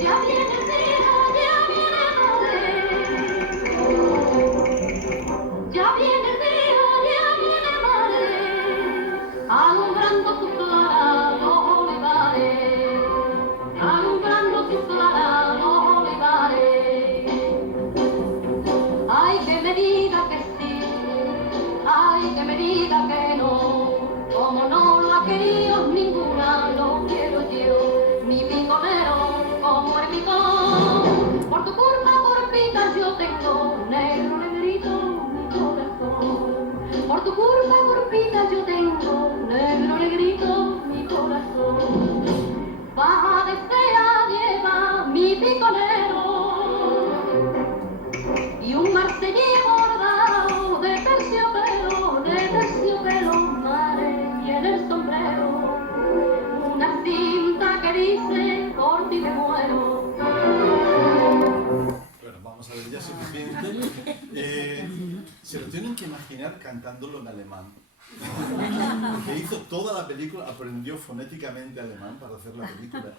Ya viene el día, ya viene ya viene el día, ya viene alumbrando sus claras los olivares, alumbrando sus claras los olivares. Ay, que me diga que sí, ay, que me diga que no, como no lo ha querido ninguna, lo quiero yo, mi piconero, como el picón. Por tu culpa, por pita, yo tengo negro, negrito, mi corazón. Por tu culpa, por pita, yo tengo negro, negrito, mi corazón. Baja desde la lleva mi piconero y un marsellí bordado de terciopelo, madre, y en el sombrero una cinta que dice: por ti me muero. Bueno, vamos a ver, ya es suficiente. Se lo tienen que imaginar cantándolo en alemán. Porque hizo toda la película, aprendió fonéticamente alemán para hacer la película.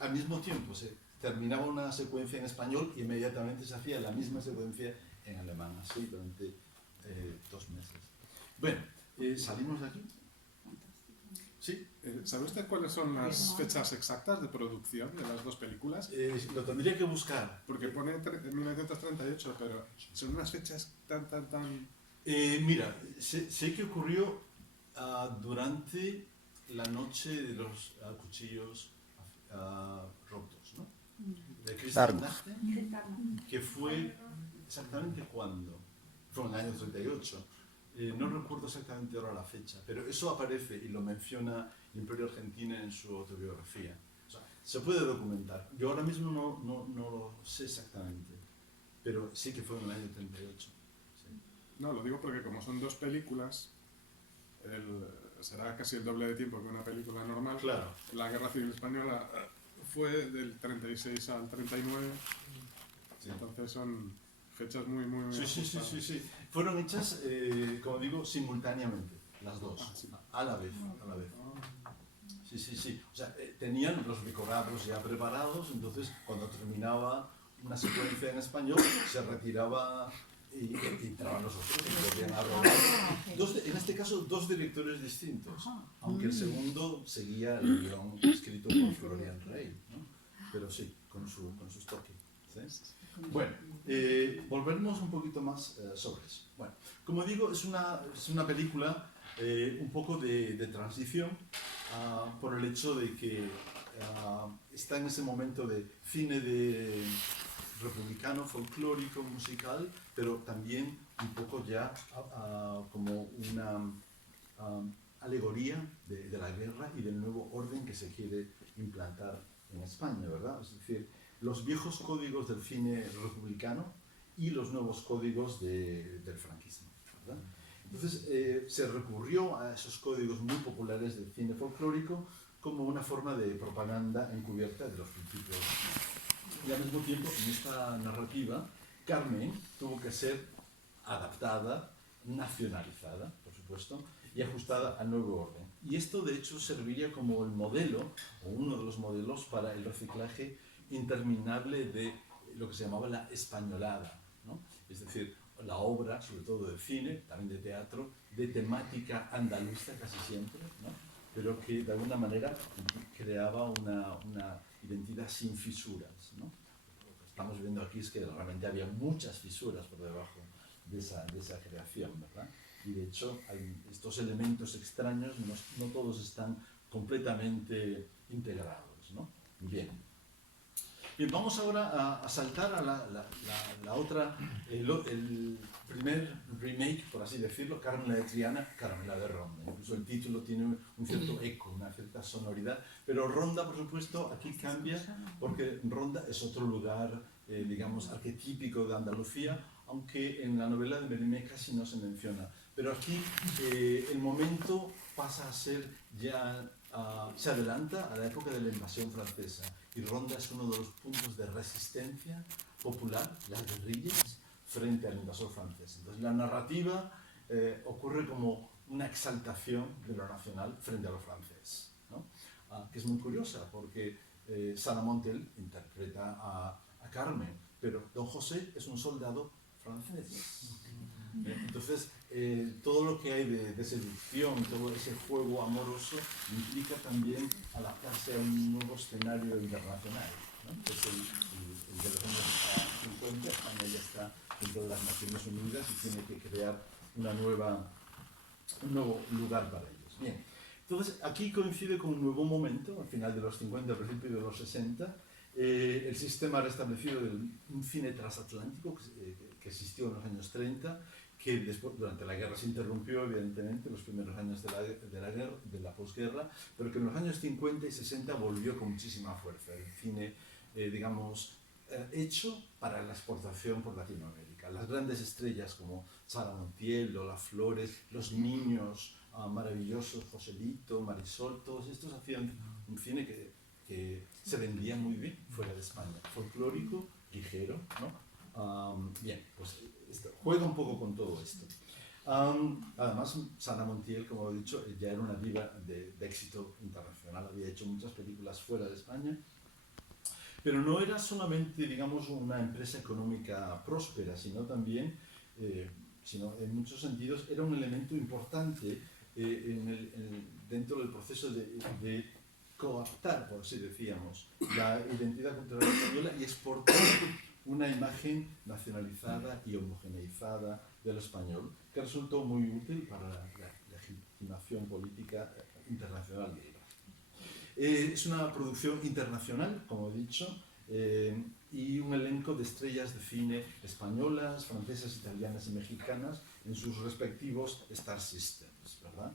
Al mismo tiempo, se terminaba una secuencia en español y inmediatamente se hacía la misma secuencia en alemán, así durante 2 meses. Bueno, ¿salimos de aquí? Sí, ¿Sabe usted cuáles son las fechas exactas de producción de las dos películas? lo tendría que buscar. Porque pone 1938, pero son unas fechas tan... Mira, sé que ocurrió durante la noche de los cuchillos rotos, ¿no? De Kristallnacht, que fue exactamente cuándo. Fue en el año 38. No recuerdo exactamente ahora la fecha, pero eso aparece y lo menciona Imperio Argentina en su autobiografía. O sea, se puede documentar. Yo ahora mismo no lo sé exactamente, pero sí que fue en el año 38. Sí. No, lo digo porque como son dos películas, será casi el doble de tiempo que una película normal. Claro. La Guerra Civil Española fue del 36 al 39, Sí. entonces son fechas muy Sí. Fueron hechas, como digo, simultáneamente, las dos, sí. a la vez. Sí. O sea, tenían los decorados ya preparados, entonces cuando terminaba una secuencia en español, se retiraba y entraban los otros y volvían a rodar. En este caso, dos directores distintos, aunque el segundo seguía el guión escrito por Florian Rey, ¿no? Pero sí, con sus toques. ¿Sí? Bueno, volveremos un poquito más sobre eso. Bueno, como digo, es una película un poco de transición por el hecho de que está en ese momento de cine de republicano, folclórico, musical, pero también un poco ya como una alegoría de la guerra y del nuevo orden que se quiere implantar en España, ¿verdad? Es decir, los viejos códigos del cine republicano y los nuevos códigos del franquismo, ¿verdad? Entonces se recurrió a esos códigos muy populares del cine folclórico como una forma de propaganda encubierta de los principios. Y al mismo tiempo, en esta narrativa, Carmen tuvo que ser adaptada, nacionalizada, por supuesto, y ajustada al nuevo orden. Y esto, de hecho, serviría como el modelo, o uno de los modelos, para el reciclaje interminable de lo que se llamaba la españolada, ¿no? Es decir, la obra, sobre todo de cine, también de teatro, de temática andaluza casi siempre, ¿no? Pero que de alguna manera creaba una identidad sin fisuras, ¿no? Lo que estamos viendo aquí es que realmente había muchas fisuras por debajo de esa creación, ¿verdad? Y de hecho, hay estos elementos extraños, no todos están completamente integrados, ¿no? Bien. Bien, vamos ahora a saltar a la otra, el primer remake, por así decirlo, Carmen la de Triana, Carmen la de Ronda. Incluso el título tiene un cierto eco, una cierta sonoridad, pero Ronda, por supuesto, aquí cambia porque Ronda es otro lugar, digamos, arquetípico de Andalucía, aunque en la novela de Mérimée casi no se menciona. Pero aquí el momento pasa a ser ya, se adelanta a la época de la invasión francesa. Y Ronda es uno de los puntos de resistencia popular, las guerrillas, frente al invasor francés. Entonces la narrativa ocurre como una exaltación de lo nacional frente a lo francés, ¿no? Que es muy curiosa porque Sara Montiel interpreta a Carmen, pero Don José es un soldado francés. Entonces, todo lo que hay de seducción, todo ese juego amoroso, implica también adaptarse a un nuevo escenario internacional, ¿no? Es el de los años 50, España ya está dentro de las Naciones Unidas y tiene que crear un nuevo lugar para ellos. Bien, entonces aquí coincide con un nuevo momento, al final de los 50, al principio de los 60, el sistema restablecido de un cine transatlántico que existió en los años 30, que después, durante la guerra se interrumpió, evidentemente, los primeros años de la posguerra, pero que en los años 50 y 60 volvió con muchísima fuerza. El cine, digamos, hecho para la exportación por Latinoamérica. Las grandes estrellas como Sara Montiel, Lola Flores, los niños maravillosos, Joselito, Marisol, todos estos hacían un cine que se vendía muy bien fuera de España. Folclórico, ligero, ¿no? Bien, pues juega un poco con todo esto. Además, Sara Montiel, como he dicho, ya era una diva de éxito internacional, había hecho muchas películas fuera de España, pero no era solamente, digamos, una empresa económica próspera, sino también, sino en muchos sentidos, era un elemento importante dentro del proceso de coaptar, por así decíamos, la identidad cultural española y exportar una imagen nacionalizada y homogeneizada del español, que resultó muy útil para la legitimación política internacional de Irak. Es una producción internacional, como he dicho, y un elenco de estrellas de cine españolas, francesas, italianas y mexicanas en sus respectivos Star Systems, ¿verdad?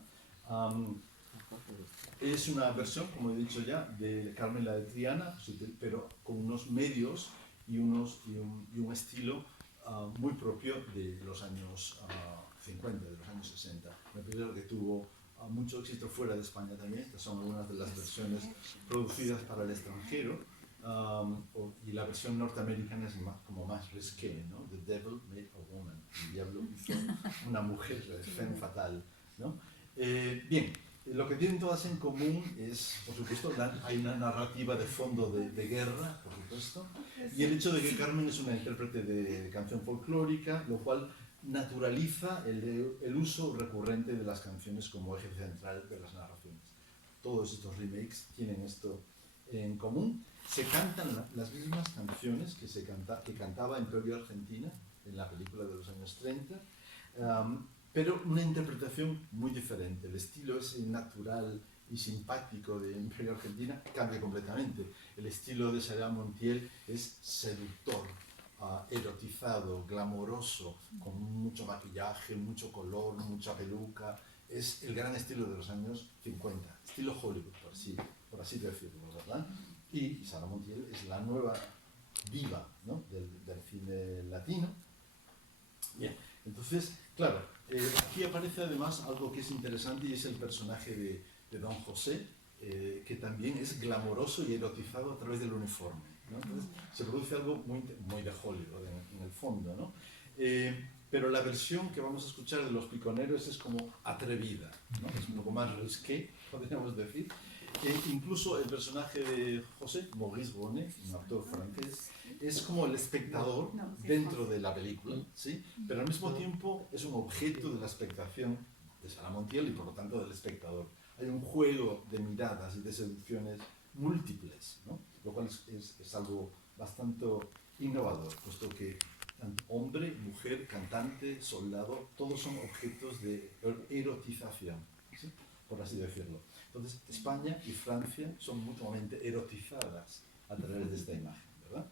Es una versión, como he dicho ya, de Carmen la de Triana, pero con unos medios y un estilo muy propio de los años 50, de los años 60. Me parece que tuvo mucho éxito fuera de España también. Estas son algunas de las versiones producidas para el extranjero. Y la versión norteamericana es como más risqué, ¿no? The Devil Made a Woman. El diablo hizo una mujer, es femme fatal, ¿no? Bien, lo que tienen todas en común es, por supuesto, hay una narrativa de fondo de guerra, por supuesto, y el hecho de que Carmen es una intérprete de canción folclórica, lo cual naturaliza el uso recurrente de las canciones como eje central de las narraciones. Todos estos remakes tienen esto en común. Se cantan las mismas canciones que cantaba Imperio Argentina en la película de los años 30, pero una interpretación muy diferente. El estilo ese natural y simpático de Imperio Argentina cambia completamente. El estilo de Sara Montiel es seductor, erotizado, glamoroso, con mucho maquillaje, mucho color, mucha peluca. Es el gran estilo de los años 50, estilo Hollywood, por así decirlo, ¿verdad? Y Sara Montiel es la nueva diva, ¿no? del cine latino. Bien, entonces, claro, aquí aparece además algo que es interesante y es el personaje de Don José, que también es glamoroso y erotizado a través del uniforme, ¿no? Entonces se produce algo muy de Hollywood en el fondo, ¿no? Pero la versión que vamos a escuchar de Los Piconeros es como atrevida, ¿no? Es un poco más risqué, podríamos decir. Incluso el personaje de José, Maurice Bonnet, un actor francés, es como el espectador dentro de la película, ¿sí? Pero al mismo tiempo es un objeto de la expectación de Sara Montiel y por lo tanto del espectador. Hay un juego de miradas y de seducciones múltiples, ¿no? Lo cual es algo bastante innovador, puesto que hombre, mujer, cantante, soldado, todos son objetos de erotización, ¿sí? Por así decirlo. Entonces, España y Francia son mutuamente erotizadas a través de esta imagen, ¿verdad?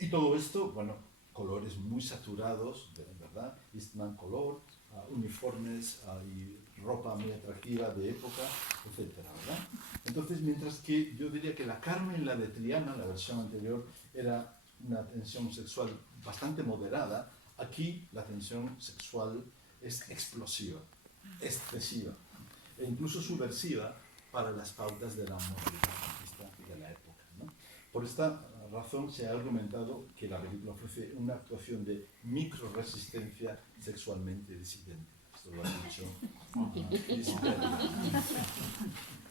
Y todo esto, bueno, colores muy saturados, ¿verdad? Eastman color, uniformes y ropa muy atractiva de época, etcétera, ¿verdad? Entonces, mientras que yo diría que la Carmen, la de Triana, la versión anterior, era una tensión sexual bastante moderada, aquí la tensión sexual es explosiva, excesiva e incluso subversiva para las pautas de la moralidad de la época, ¿no? Por esta razón se ha argumentado que la película ofrece una actuación de microresistencia sexualmente disidente. Esto lo ha dicho disidente.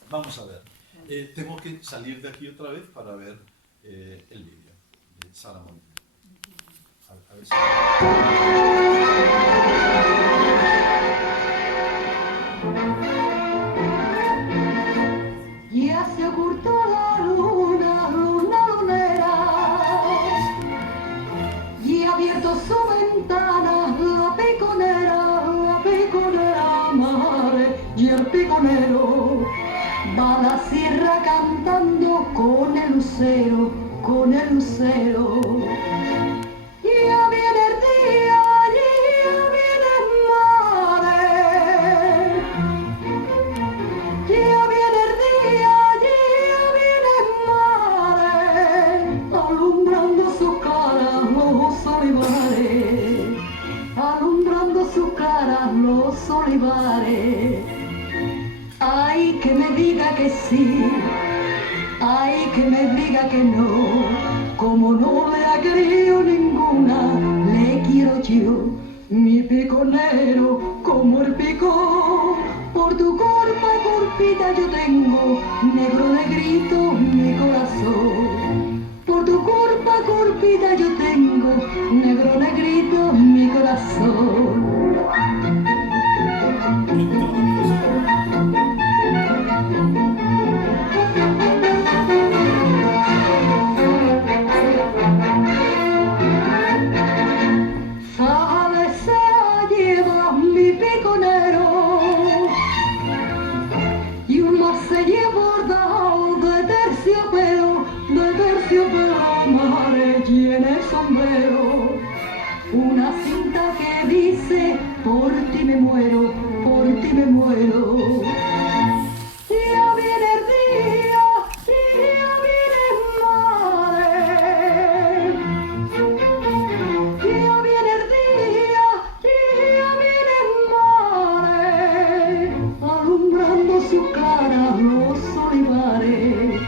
Vamos a ver. Tengo que salir de aquí otra vez para ver el vídeo de Sara Montiel. A ver si... Ya se ocultó la luna, luna lunera, y ha abierto su ventana la piconera madre, y el piconero va a la sierra cantando con el lucero, con el lucero. Ya viene el día, ya viene madre, ya viene el día, ya viene madre, alumbrando su cara los olivares, alumbrando su cara los olivares. Ay, que me diga que sí, ay, que me diga que no, como no le ha querido ninguna, le quiero yo, mi piconero, como el picón. Por tu culpa, culpita, yo tengo negro negrito mi corazón. Por tu culpa, culpita, yo tengo negro negrito mi corazón. muero. Una cinta que dice, por ti me muero, por ti me muero. Ya viene el día, ya viene madre. Ya viene el día, ya viene madre. Alumbrando su cara los olivares.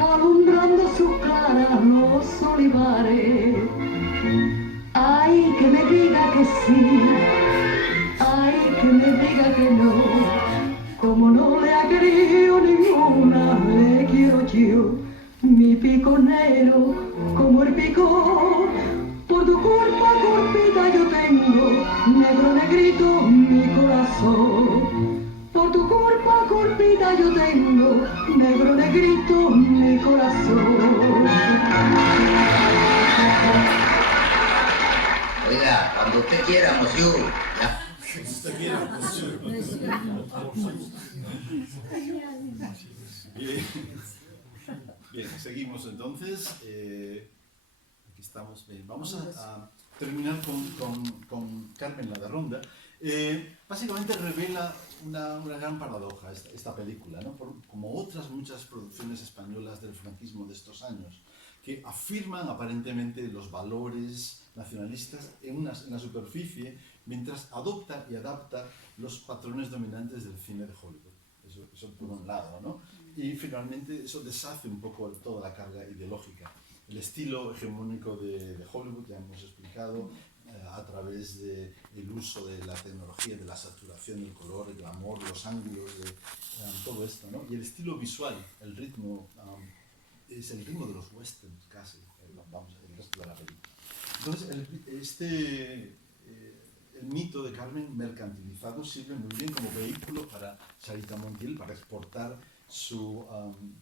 Alumbrando su cara los olivares. Ay, que me diga que sí, ay, que me diga que no. Como no le ha querido ninguna, le quiero yo. Mi pico negro, como el pico, por tu culpa corpita yo tengo, negro negrito mi corazón. Por tu culpa corpita yo tengo, negro negrito mi corazón. Oiga, cuando usted quiera, monsieur. Ya. Usted quiera, Bien. Bien, seguimos entonces. Aquí estamos. Bien, vamos a terminar con Carmen la de Ronda. Básicamente revela una gran paradoja esta película, ¿no? Como otras muchas producciones españolas del franquismo de estos años, que afirman aparentemente los valores nacionalistas en la superficie, mientras adopta y adapta los patrones dominantes del cine de Hollywood. Eso por un lado, ¿no? Y finalmente eso deshace un poco toda la carga ideológica. El estilo hegemónico de Hollywood, ya hemos explicado, a través del uso de la tecnología, de la saturación del color, el glamour, los ángulos, todo esto, ¿no? Y el estilo visual, el ritmo, es el ritmo de los westerns casi, vamos, el resto de la película. Entonces, el mito de Carmen mercantilizado sirve muy bien como vehículo para Sarita Montiel, para exportar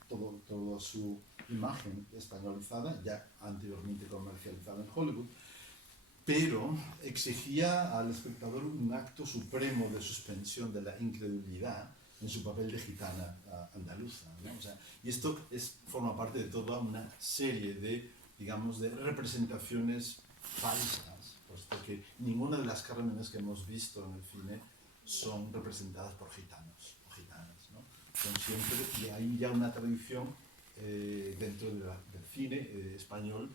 toda su imagen españolizada, ya anteriormente comercializada en Hollywood, pero exigía al espectador un acto supremo de suspensión de la incredulidad en su papel de gitana andaluza, ¿no? O sea, y esto forma parte de toda una serie de, digamos, de representaciones falsas, puesto que ninguna de las Cármenes que hemos visto en el cine son representadas por gitanos o gitanas, ¿no? Son siempre, y hay ya una tradición dentro del cine español.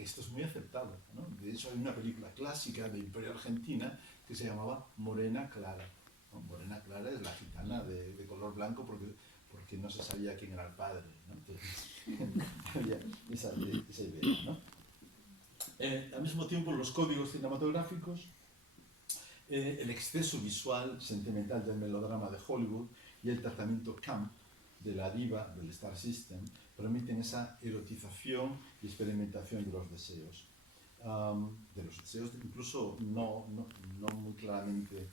Esto es muy aceptado, ¿no? De hecho, hay una película clásica de Imperio Argentina que se llamaba Morena Clara, ¿no? Morena Clara es la gitana de color blanco porque no se sabía quién era el padre, ¿no? Entonces, había esa idea, ¿no? Al mismo tiempo, los códigos cinematográficos, el exceso visual, sentimental del melodrama de Hollywood y el tratamiento camp de la diva del Star System permiten esa erotización y experimentación de los deseos incluso no muy claramente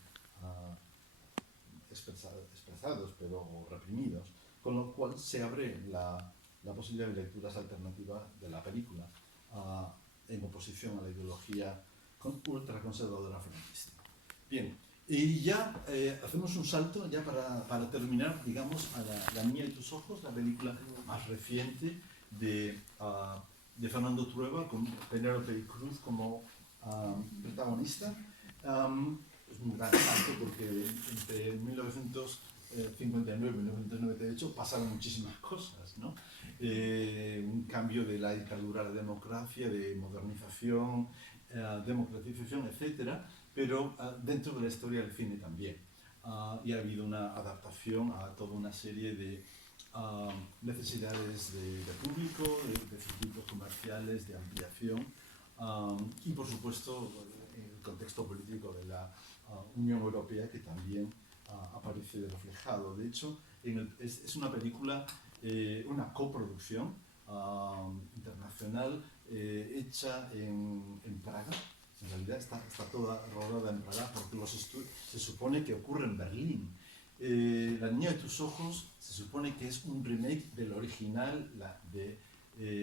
expresados, pero reprimidos, con lo cual se abre la posibilidad de lecturas alternativas de la película en oposición a la ideología ultraconservadora franquista. Bien, y ya hacemos un salto ya para terminar, digamos, a La niña de tus ojos, la película más reciente de Fernando Trueba, con Penélope Cruz como protagonista. Es un gran salto porque entre 1959 y 1998 pasaron muchísimas cosas, ¿no? Un cambio de la dictadura a la democracia, de modernización, democratización, etcétera, pero dentro de la historia del cine también. Y ha habido una adaptación a toda una serie de necesidades de público, de circuitos comerciales, de ampliación, y por supuesto el contexto político de la Unión Europea, que también aparece reflejado. De hecho, es una película, una coproducción internacional hecha en Praga. En realidad está toda rodada en Praga porque se supone que ocurre en Berlín. La niña de tus ojos se supone que es un remake del original de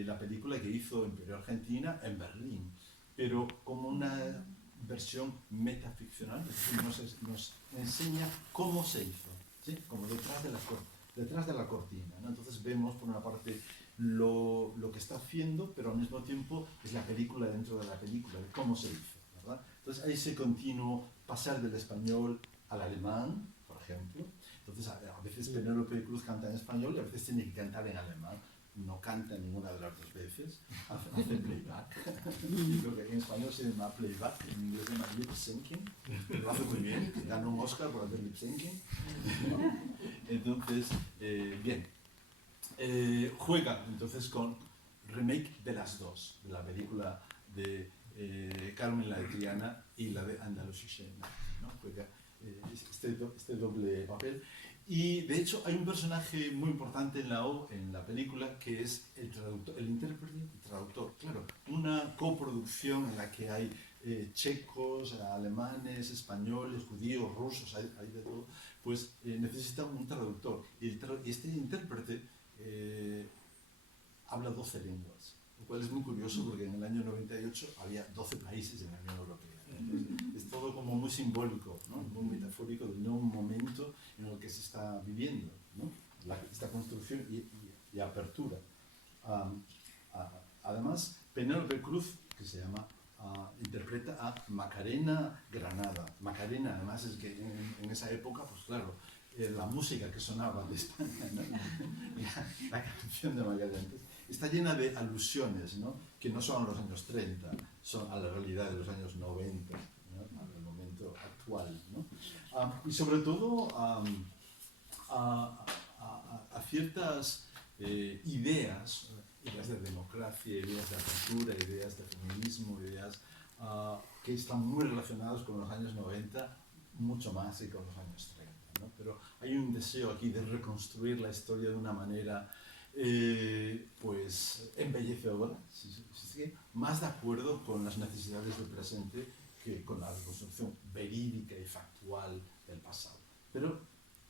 la película que hizo Imperio Argentina en Berlín, pero como una versión metaficcional, es decir, nos enseña cómo se hizo, ¿sí? Como detrás de la cortina, ¿no? Entonces vemos por una parte lo que está haciendo, pero al mismo tiempo es la película dentro de la película, de cómo se hizo, ¿verdad? Entonces hay ese continuo pasar del español al alemán, por ejemplo. Entonces a veces Penélope Cruz canta en español y a veces tiene que cantar en alemán. No canta ninguna de las dos veces, hace playback. Creo que en español se llama playback, en inglés se llama lip syncing. Lo hace muy bien, gana un Oscar por hacer lip syncing. Entonces, bien. Juega entonces con remake de las dos, de la película de Carmen la de Triana y la de Andalucía, ¿no? Juega este doble papel. Y de hecho hay un personaje muy importante en la película que es el traductor, el intérprete y traductor. Claro, una coproducción en la que hay checos, alemanes, españoles, judíos, rusos, hay de todo, pues necesita un traductor. Y este intérprete habla 12 lenguas, lo cual es muy curioso porque en el año 98 había 12 países en la Unión Europea. Es todo como muy simbólico, ¿no? Muy metafórico de un momento en el que se está viviendo, ¿no? Esta construcción y apertura. Además, Penélope Cruz, que se llama, interpreta a Macarena Granada. Macarena, además, es que en esa época, pues claro, la música que sonaba de España, ¿no? la canción de Macarena, está llena de alusiones, ¿no? Que no son a los años 30, son a la realidad de los años 90, ¿no? Al momento actual, ¿no? Y sobre todo a ciertas ideas de democracia, ideas de apertura, ideas de feminismo, ideas que están muy relacionadas con los años 90, mucho más que con los años 30, ¿no? Pero hay un deseo aquí de reconstruir la historia de una manera pues embellecedora, más de acuerdo con las necesidades del presente que con la reconstrucción verídica y factual del pasado. Pero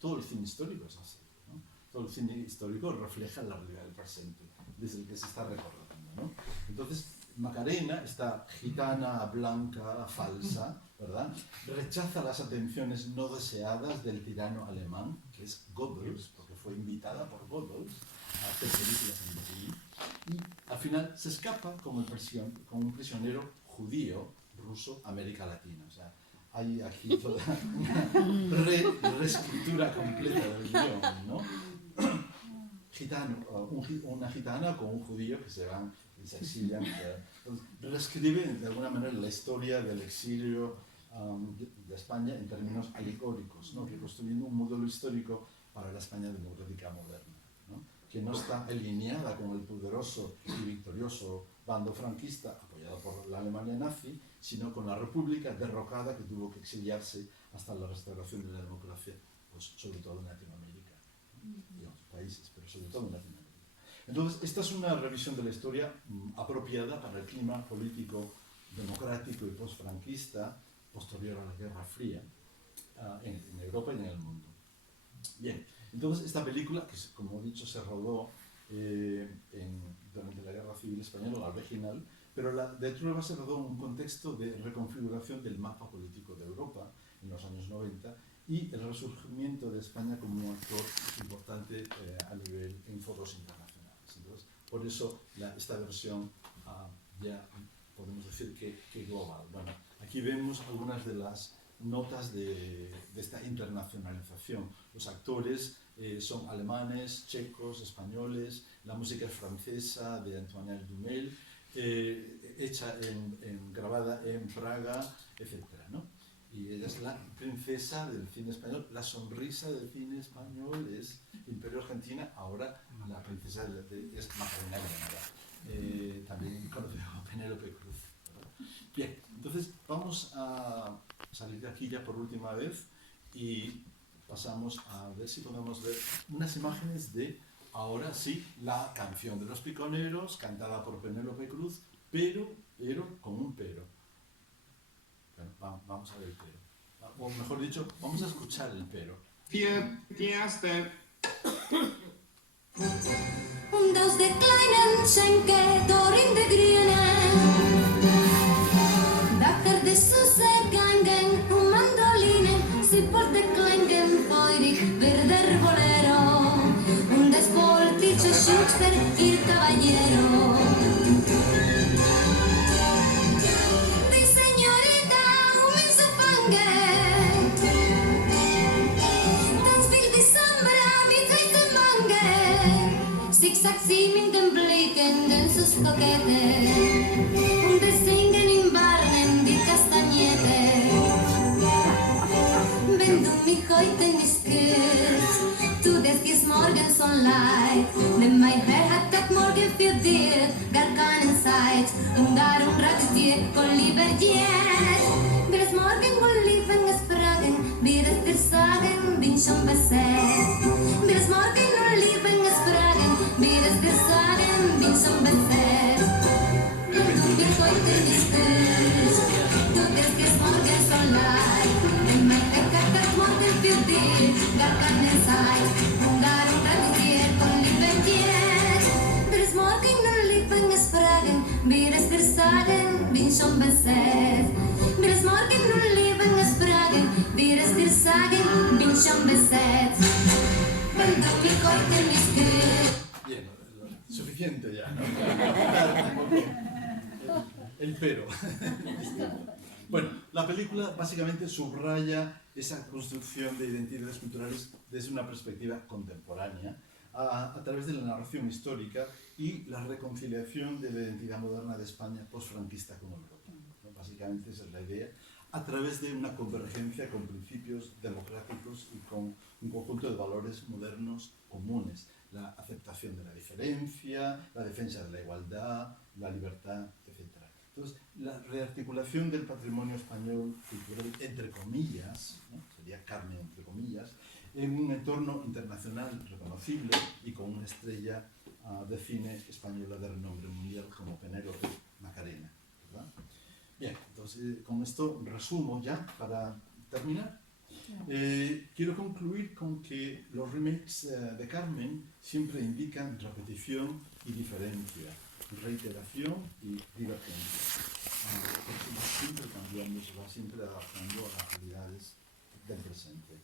todo el cine histórico es así, ¿no? Todo el cine histórico refleja la realidad del presente, desde el que se está recordando, ¿no? Entonces, Macarena, esta gitana blanca falsa, ¿verdad?, rechaza las atenciones no deseadas del tirano alemán, que es Goebbels, porque fue invitada por Goebbels a hacer películas en Berlín, y al final se escapa como un prisionero judío, ruso, América Latina. O sea, hay aquí toda una reescritura completa del guión, ¿no? Una gitana con un judío que se van y se exilian. Reescribe de alguna manera la historia del exilio de España en términos alegóricos, ¿no? Reconstruyendo un modelo histórico para la España democrática moderna, ¿no? Que no está alineada con el poderoso y victorioso bando franquista apoyado por la Alemania nazi, sino con la república derrocada que tuvo que exiliarse hasta la restauración de la democracia, pues sobre todo en Latinoamérica y en otros países, pero sobre todo en Latinoamérica. Entonces, esta es una revisión de la historia apropiada para el clima político democrático y postfranquista posterior a la Guerra Fría en Europa y en el mundo. Bien, entonces esta película, que como he dicho se rodó durante la Guerra Civil Española, la original, pero de hecho se rodó en un contexto de reconfiguración del mapa político de Europa en los años 90 y el resurgimiento de España como un actor importante a nivel en foros internacionales. Entonces, por eso esta versión ya podemos decir que global. Bueno, aquí vemos algunas de las notas de esta internacionalización. Los actores son alemanes, checos, españoles, la música es francesa de Antoine Dumel, hecha grabada en Praga, etc., ¿no? Y ella es la princesa del cine español, la sonrisa del cine español es Imperio Argentina, ahora la princesa es Macarena Granada, también conocida como Penélope Cruz, ¿verdad? Bien, entonces vamos a salir de aquí ya por última vez y pasamos a ver si podemos ver unas imágenes de, ahora sí, la canción de los piconeros, cantada por Penélope Cruz, pero con un pero. Bueno, vamos a ver el pero. O mejor dicho, vamos a escuchar el pero. Die erste. Und aus der kleinen Schenke dort in der Grünen Dacher des Sussegangen Mandolinen Sie porta klangen feurig Verder Bolero Und es Politische Schuster Ihr sie mit dem Blicken den sus coquete und es singen im Barnen die Kastagnette. Wenn du mich heute nicht küsst, tut es dies morgen so leid, denn mein Herr hat ab morgen für dir gar keine Zeit und darum rate ich dir voll lieber jetzt. Will es morgen wohl lieben es fragen, will es dir sagen, bin schon besetzt. Will es morgen wohl lieben es fragen, will es dir sagen, bin schon besetzt. Wenn du mich heute nicht küsst, tut es dies morgen so leid, denn mein Herr hat ab morgen für dir gar keine Zeit und darum rate ich dir voll lieber jetzt. Will es morgen wohl lieben es fragen, will es dir sagen, bin schon besetzt. Will es morgen nur lieben es fragen, will es dir sagen, bin schon besetzt. Wenn du mich heute nicht küsst. Bien, suficiente ya, ¿no? El pero. Bueno, la película básicamente subraya esa construcción de identidades culturales desde una perspectiva contemporánea, a través de la narración histórica y la reconciliación de la identidad moderna de España posfranquista con Europa. ¿No? Básicamente esa es la idea, a través de una convergencia con principios democráticos y con un conjunto de valores modernos comunes, la aceptación de la diferencia, la defensa de la igualdad, la libertad, etc. Entonces, la rearticulación del patrimonio español cultural, entre comillas, ¿no? Sería Carmen entre comillas, en un entorno internacional reconocible y con una estrella de cine española de renombre mundial como Penélope Macarena, ¿verdad? Bien, entonces con esto resumo ya para terminar. Quiero concluir con que los remakes de Carmen siempre indican repetición y diferencia, reiteración y divergencia. Porque va siempre cambiando, se va siempre adaptando a las realidades del presente.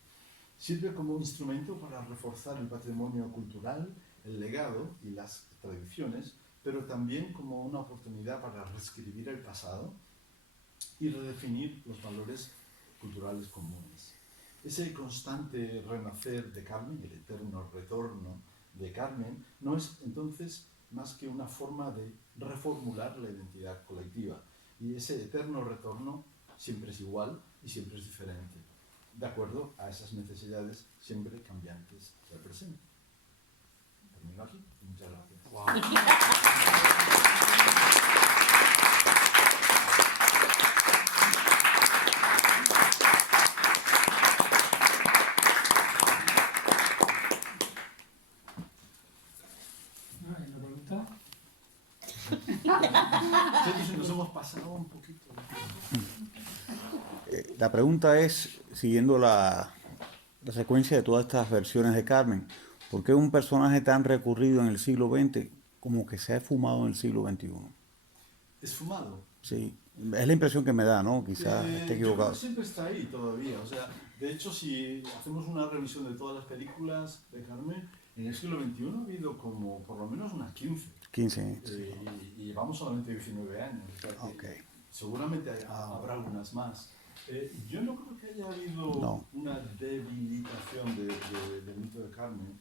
Sirve como instrumento para reforzar el patrimonio cultural, el legado y las tradiciones, pero también como una oportunidad para reescribir el pasado y redefinir los valores culturales comunes. Ese constante renacer de Carmen, el eterno retorno de Carmen, no es entonces más que una forma de reformular la identidad colectiva. Y ese eterno retorno siempre es igual y siempre es diferente, de acuerdo a esas necesidades siempre cambiantes del presente. Termino aquí. Muchas gracias. Wow. Nos hemos pasado un poquito. La pregunta es, siguiendo la secuencia de todas estas versiones de Carmen, ¿por qué un personaje tan recurrido en el siglo XX como que se ha esfumado en el siglo XXI? ¿Esfumado? Sí, es la impresión que me da, ¿no? Quizás esté equivocado. Siempre está ahí todavía. O sea, de hecho, si hacemos una revisión de todas las películas de Carmen, en el siglo XXI ha habido como por lo menos unas 15. 15, sí. Y llevamos solamente 19 años. O sea que seguramente habrá algunas más. Yo no creo que haya habido una debilitación del mito de Carmen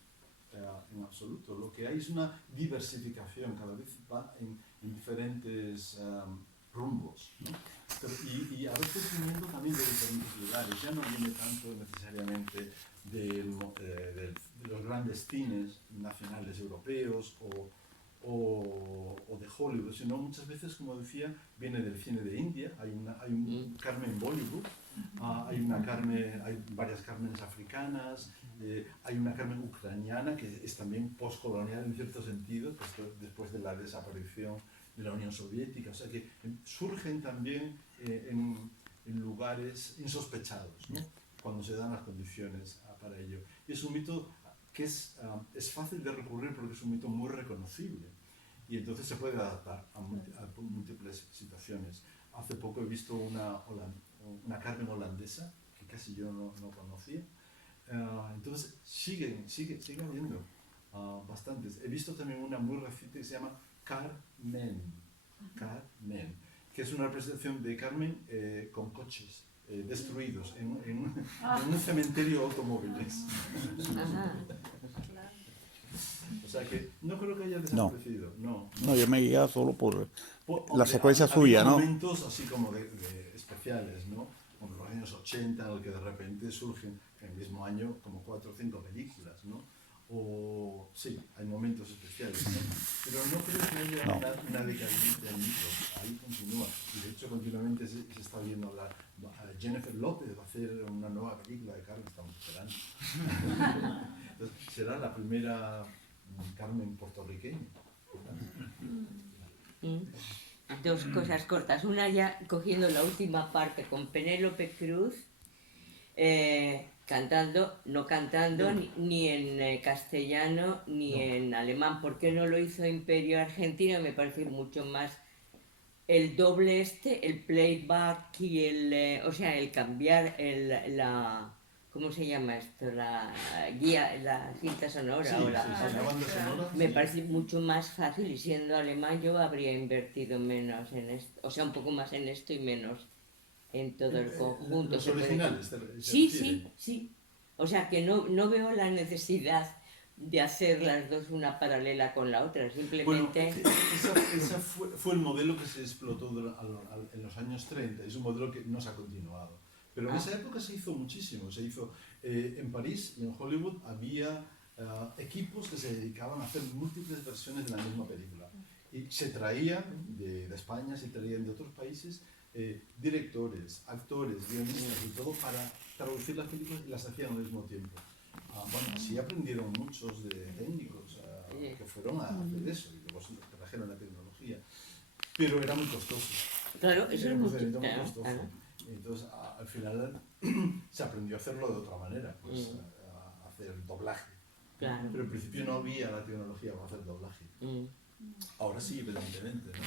en absoluto. Lo que hay es una diversificación, cada vez va en diferentes rumbos, ¿no? Y a veces viniendo también de diferentes lugares. Ya no viene tanto necesariamente de los grandes cines nacionales europeos o de Hollywood, sino muchas veces, como decía, viene del cine de India. Hay un Carmen Bollywood, hay varias Carmenes africanas, hay una Carmen ucraniana que es también postcolonial en cierto sentido, después de la desaparición de la Unión Soviética. O sea que surgen también en lugares insospechados, ¿no? Cuando se dan las condiciones para ello. Y es un mito que es fácil de recurrir porque es un mito muy reconocible y entonces se puede adaptar a múltiples situaciones. Hace poco he visto una Carmen holandesa que casi yo no conocía. Entonces sigue habiendo bastantes. He visto también una muy reciente que se llama Carmen, que es una representación de Carmen con coches destruidos en un cementerio de automóviles. O sea, sea que no creo que haya desaparecido. No, No, yo me guiaba solo por la Hombre, secuencia había suya, ¿no? momentos así como de especiales, ¿no? Como los años 80, en el que de repente surgen en el mismo año como 4 o 5 películas, ¿no? O sí, hay momentos especiales, ¿no? Pero no creo que haya una decadencia del mito. Ahí continúa. Y de hecho continuamente se está viendo hablar. Jennifer López va a hacer una nueva película de Carmen, estamos esperando. Entonces, será la primera Carmen puertorriqueña. Dos cosas cortas. Una ya cogiendo la última parte con Penélope Cruz, cantando, no cantando ni en castellano ni en alemán. ¿Por qué no lo hizo Imperio Argentina? Me parece mucho más el doble el playback y el cambiar ¿cómo se llama esto? La guía, la cinta sonora la banda sonora. Me parece mucho más fácil, y siendo alemán yo habría invertido menos en esto, o sea, un poco más en esto y menos en todo el conjunto. Los originales. Sí. O sea que no veo la necesidad de hacer las dos una paralela con la otra, simplemente... Bueno, ese fue el modelo que se explotó en los años 30, es un modelo que no se ha continuado. Pero en esa época se hizo muchísimo, se hizo en París y en Hollywood había equipos que se dedicaban a hacer múltiples versiones de la misma película. Y se traían de España, se traían de otros países directores, actores, guionistas y todo para traducir las películas y las hacían al mismo tiempo. Bueno, sí aprendieron muchos de técnicos que fueron a hacer eso y luego se trajeron la tecnología, pero era muy costoso. Claro, eso era es muy costoso. Entonces, al final se aprendió a hacerlo de otra manera, pues, a hacer doblaje. Claro. Pero al principio no había la tecnología para hacer doblaje. Ahora sí, evidentemente, ¿no?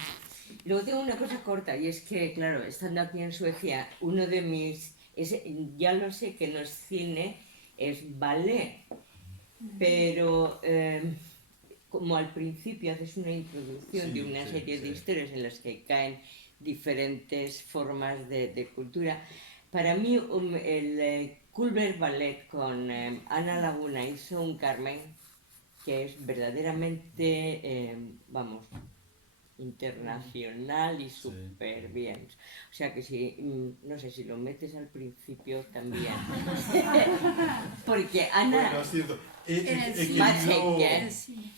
Luego tengo una cosa corta, y es que, claro, estando aquí en Suecia, uno de mis... ya lo sé que no es cine, es ballet, pero como al principio haces una introducción de una serie de historias en las que caen diferentes formas de cultura, para mí el Culver Ballet con Ana Laguna hizo un Carmen que es verdaderamente, internacional y súper bien. O sea que si, no sé, si lo metes al principio también. Porque Ana... Bueno, es cierto.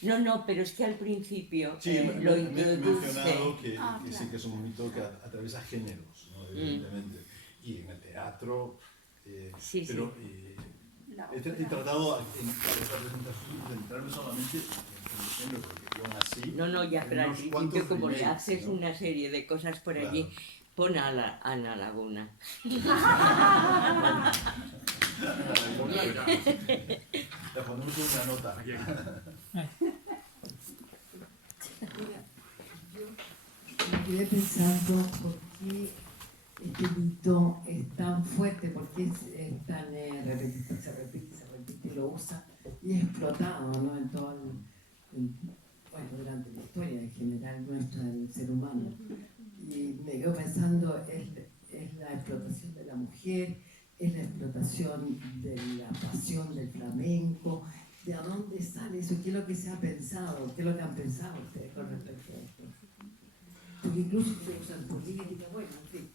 No, pero es que al principio lo introduce... mencionado que sí que es un mito que atraviesa géneros, ¿no? Evidentemente. Y en el teatro, pero he tratado en esta presentación de centrarme solamente en el género, porque yo nací... No, ya, pero al principio como le haces una serie de cosas por allí, pon a Ana Laguna. Le ponemos una nota. Me quedé pensando por qué este mito es tan fuerte, por qué es tan se repite y lo usa y es explotado, ¿no? En todo durante la historia en general nuestra del ser humano. Y me quedo pensando, es la explotación de la mujer, es la explotación de la pasión del flamenco. ¿De dónde sale eso? ¿Qué es lo que se ha pensado? ¿Qué es lo que han pensado ustedes con respecto a esto? Porque incluso se usan política, bueno, en fin.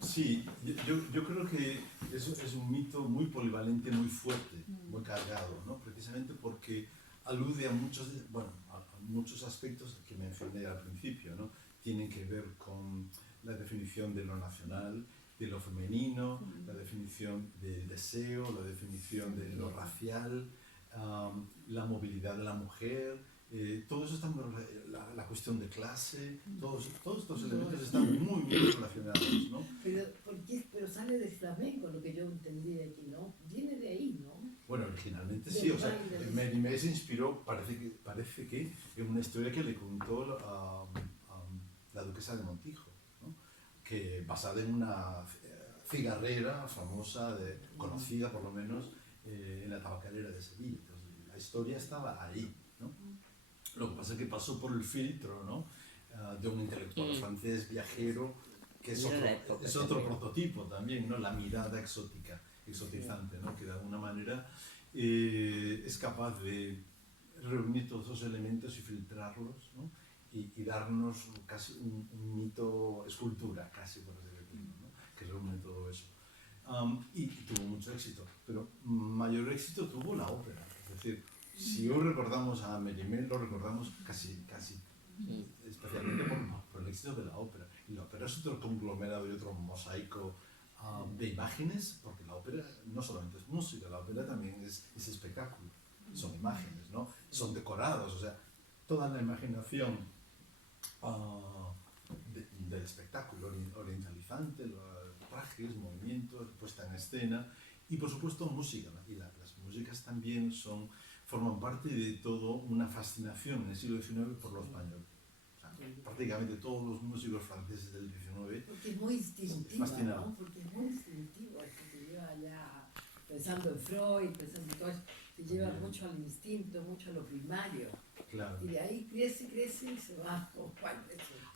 Sí, yo creo que eso es un mito muy polivalente, muy fuerte, muy cargado, ¿no? Precisamente porque alude a muchos aspectos que mencioné al principio, ¿no? Tienen que ver con la definición de lo nacional, de lo femenino, la definición del deseo, la definición de lo racial, la movilidad de la mujer, todo eso está la cuestión de clase, todos estos elementos están muy relacionados, ¿no? Pero sale del flamenco, lo que yo entendí de aquí, ¿no? Viene de ahí, ¿no? Bueno, originalmente sí, o sea, Mérimée se inspiró, parece que en una historia que le contó a la duquesa de Montijo, ¿no? Que basada en una cigarrera famosa, conocida por lo menos en la tabacalera de Sevilla. Entonces, la historia estaba ahí, ¿no? Lo que pasa es que pasó por el filtro, ¿no? De un intelectual francés viajero, que es otro prototipo también, ¿no? La mirada exotizante, ¿no? Que de alguna manera es capaz de reunir todos esos elementos y filtrarlos, ¿no? Y darnos casi un mito escultura, casi por así decirlo, ¿no? Que reúne todo eso. Y tuvo mucho éxito, pero mayor éxito tuvo la ópera. Es decir, si hoy recordamos a Mérimée, lo recordamos casi especialmente por el éxito de la ópera. Y la ópera es otro conglomerado y otro mosaico de imágenes, porque la ópera no solamente es música, la ópera también es espectáculo, son imágenes, ¿no? Son decorados, o sea, toda la imaginación del espectáculo orientalizante, los trajes, movimientos, puesta en escena y por supuesto música, ¿no? Y las músicas también forman parte de toda una fascinación en el siglo XIX por lo español. Prácticamente todos los músicos franceses del XIX. Porque es muy instintivo, ¿no? Porque es muy instintivo, que te lleva ya pensando en Freud, pensando en todo eso, te lleva mucho al instinto, mucho a lo primario. Claro. Y de ahí crece y se va.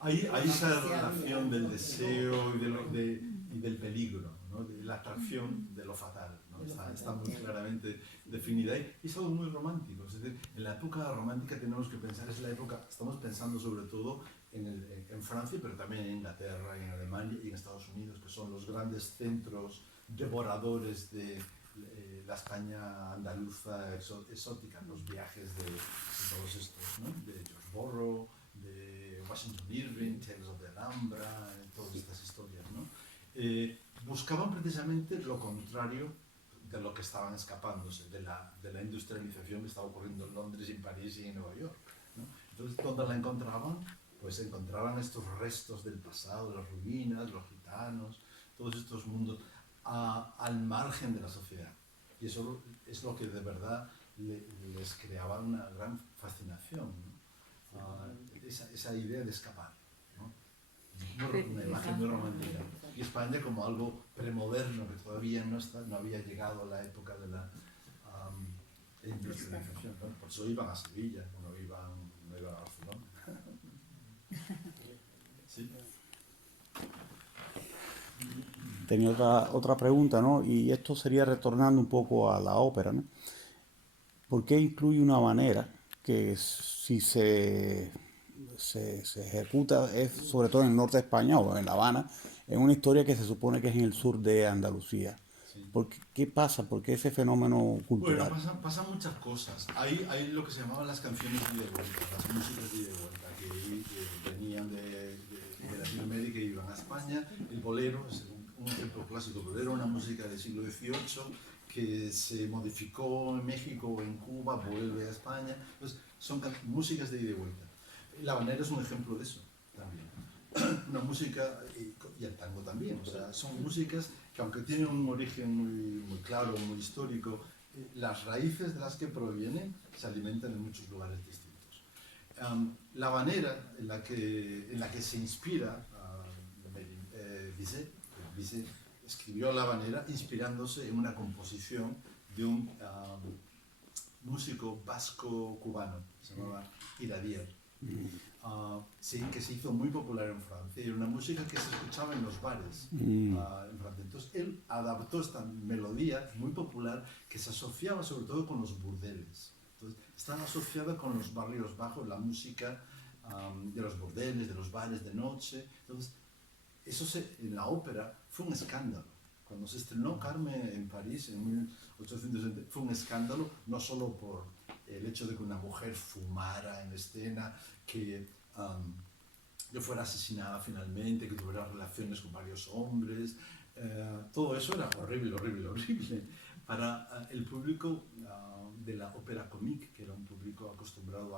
Hay esa relación del deseo y del peligro, ¿no? De la atracción de lo fatal, ¿no? Está muy claramente definida ahí. Y es algo muy romántico. Es decir, en la época romántica tenemos que pensar, es la época, estamos pensando sobre todo en Francia, pero también en Inglaterra, en Alemania y en Estados Unidos, que son los grandes centros devoradores de la España andaluza exótica, los viajes de todos estos, ¿no? De George Borrow, de Washington Irving, Tales of the Alhambra, todas estas historias, ¿no? Buscaban precisamente lo contrario de lo que estaban escapándose, de la industrialización que estaba ocurriendo en Londres, en París y en Nueva York, ¿no? Entonces, ¿dónde la encontraban? Pues encontraban estos restos del pasado, las ruinas, los gitanos, todos estos mundos al margen de la sociedad. Y eso es lo que de verdad les creaba una gran fascinación, ¿no? Esa idea de escapar, ¿no? Una imagen muy romántica. Y España como algo premoderno, que todavía no había llegado a la época de la industrialización, ¿no? Por eso iban a Sevilla, no iban a Barcelona. ¿Sí? Tenía otra pregunta, ¿no? Y esto sería retornando un poco a la ópera, ¿no? ¿Por qué incluye una manera que si se ejecuta, es sobre todo en el norte de España o en La Habana, en una historia que se supone que es en el sur de Andalucía? Sí. ¿Qué pasa? ¿Por qué ese fenómeno cultural? Bueno, pasan muchas cosas. Hay lo que se llamaban las canciones de ida y vuelta, las músicas de ida y vuelta, que venían de Latinoamérica y iban a España. El bolero es un ejemplo clásico. El bolero, una música del siglo XVIII que se modificó en México o en Cuba, vuelve a España. Entonces, son músicas de ida y vuelta. La habanera es un ejemplo de eso también. Una música, y el tango también, o sea, son músicas que aunque tienen un origen muy claro, muy histórico, las raíces de las que provienen se alimentan en muchos lugares distintos. La habanera en la que se inspira Bizet escribió la habanera inspirándose en una composición de un músico vasco-cubano, se llamaba Iradier. Que se hizo muy popular en Francia, y era una música que se escuchaba en los bares en Francia. Entonces él adaptó esta melodía muy popular que se asociaba sobre todo con los burdeles. Entonces estaba asociada con los barrios bajos, la música de los burdeles, de los bares de noche. Entonces eso en la ópera fue un escándalo. Cuando se estrenó Carmen en París en 1870 fue un escándalo, no solo por el hecho de que una mujer fumara en escena, que fuera asesinada finalmente, que tuviera relaciones con varios hombres. Todo eso era horrible, horrible, horrible. Para el público de la ópera comique, que era un público acostumbrado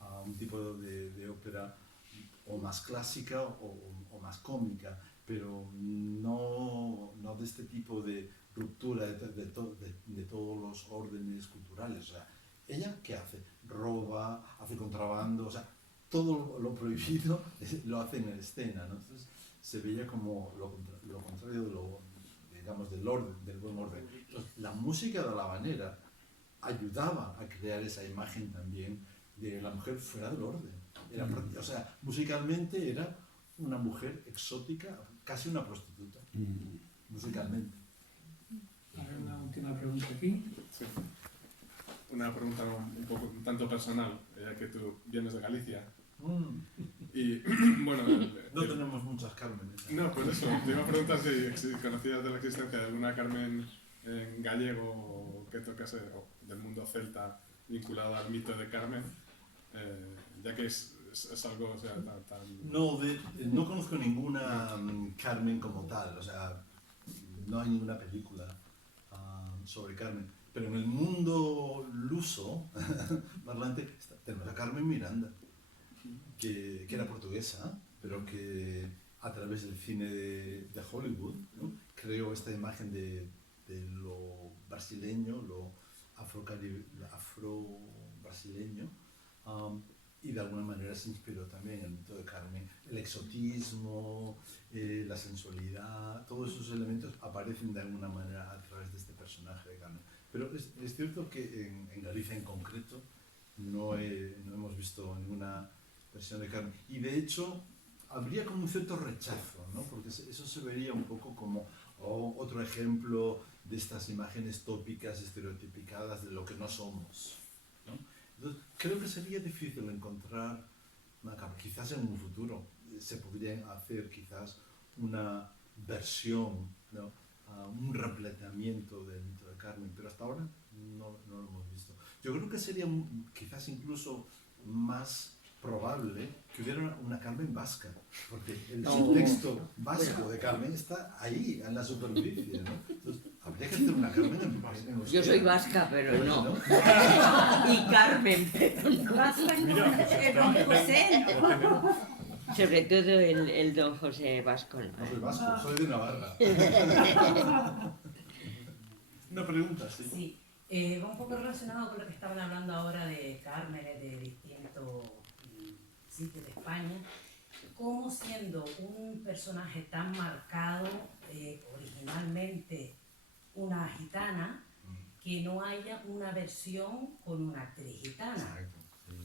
a un tipo de ópera o más clásica o más cómica, pero no de este tipo de ruptura de todos los órdenes culturales. O sea, ¿ella qué hace? Roba, hace contrabando, o sea, todo lo prohibido lo hace en escena, ¿no? Entonces se veía como lo contrario digamos, del buen orden. Entonces, la música de la habanera ayudaba a crear esa imagen también de la mujer fuera del orden. O sea, musicalmente era una mujer exótica, casi una prostituta, musicalmente. A ver, una última pregunta aquí. Sí. una pregunta un tanto personal, ya que tú vienes de Galicia. Y bueno, no tenemos muchas Cármenes. No, pues eso, te iba a preguntar si conocías de la existencia de alguna Carmen en gallego que tocase, o del mundo celta vinculado al mito de Carmen, ya que es algo, o sea, tan... No conozco ninguna Carmen como tal, o sea, no hay ninguna película sobre Carmen, pero en el mundo luso, parlante, tenemos a Carmen Miranda, que era portuguesa, pero que a través del cine de Hollywood, ¿no?, creó esta imagen de lo brasileño, lo afro-brasileño, y de alguna manera se inspiró también en el mito de Carmen. El exotismo, la sensualidad, todos esos elementos aparecen de alguna manera a través de este personaje de Carmen. Pero es cierto que en Galicia en concreto no hemos visto ninguna versión de Carmen. Y de hecho habría como un cierto rechazo, ¿no?, porque eso se vería un poco como otro ejemplo de estas imágenes tópicas, estereotipicadas de lo que no somos, ¿no? Entonces, creo que sería difícil encontrar una Carmen. Quizás en un futuro se podría hacer quizás una versión, ¿no?, un replanteamiento del mito de Carmen, pero hasta ahora no lo hemos visto. Yo creo que sería quizás incluso más probable que hubiera una Carmen vasca, porque el subtexto vasco de Carmen está ahí, en la superficie, ¿no? Entonces, habría que hacer una Carmen en euskera. Yo soy vasca, pero no. Y Carmen, pero no. Vasca, el don José. Sobre todo el don José Vasco. No soy vasco, soy de Navarra. Una pregunta, sí. Sí, va un poco relacionado con lo que estaban hablando ahora de Carmen, de distintos sitios de España. ¿Cómo siendo un personaje tan marcado, originalmente una gitana, que no haya una versión con una actriz gitana? Exacto.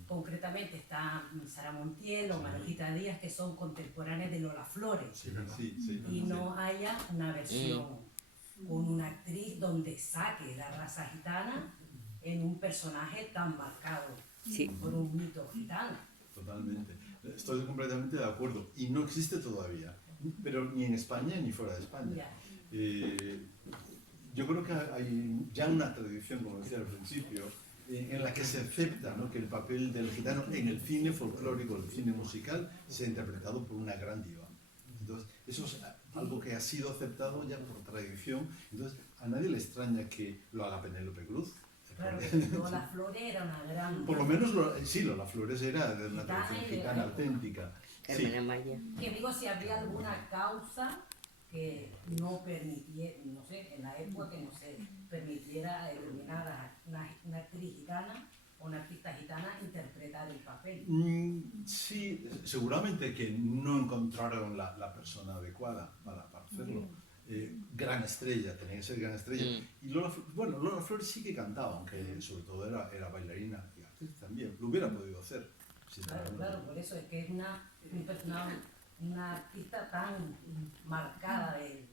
Concretamente está Sara Montiel o Margarita Díaz, que son contemporáneas de Lola Flores, y no haya una versión con una actriz donde saque la raza gitana en un personaje tan marcado por un mito gitano. Totalmente. Estoy completamente de acuerdo. Y no existe todavía, pero ni en España ni fuera de España. Yo creo que hay ya una tradición, como decía al principio, en la que se acepta, ¿no?, que el papel del gitano en el cine folclórico, el cine musical, sea interpretado por una gran diva. Entonces, eso es algo que ha sido aceptado ya por tradición. Entonces, a nadie le extraña que lo haga Penélope Cruz. Claro, Lola Flores era una gran... Por lo menos, sí, Lola Flores era de una tradición gitana auténtica. Sí. Que digo, si habría alguna causa que no permitiera, no sé, en la época que no se permitiera eliminar a una actriz gitana o una artista gitana interpretar el papel. Sí, seguramente que no encontraron la persona adecuada para hacerlo. Gran estrella, tenía que ser gran estrella. Y Lola Flores sí que cantaba, aunque sobre todo era bailarina y actriz también. Lo hubiera podido hacer. Claro, por eso es que es una artista tan marcada de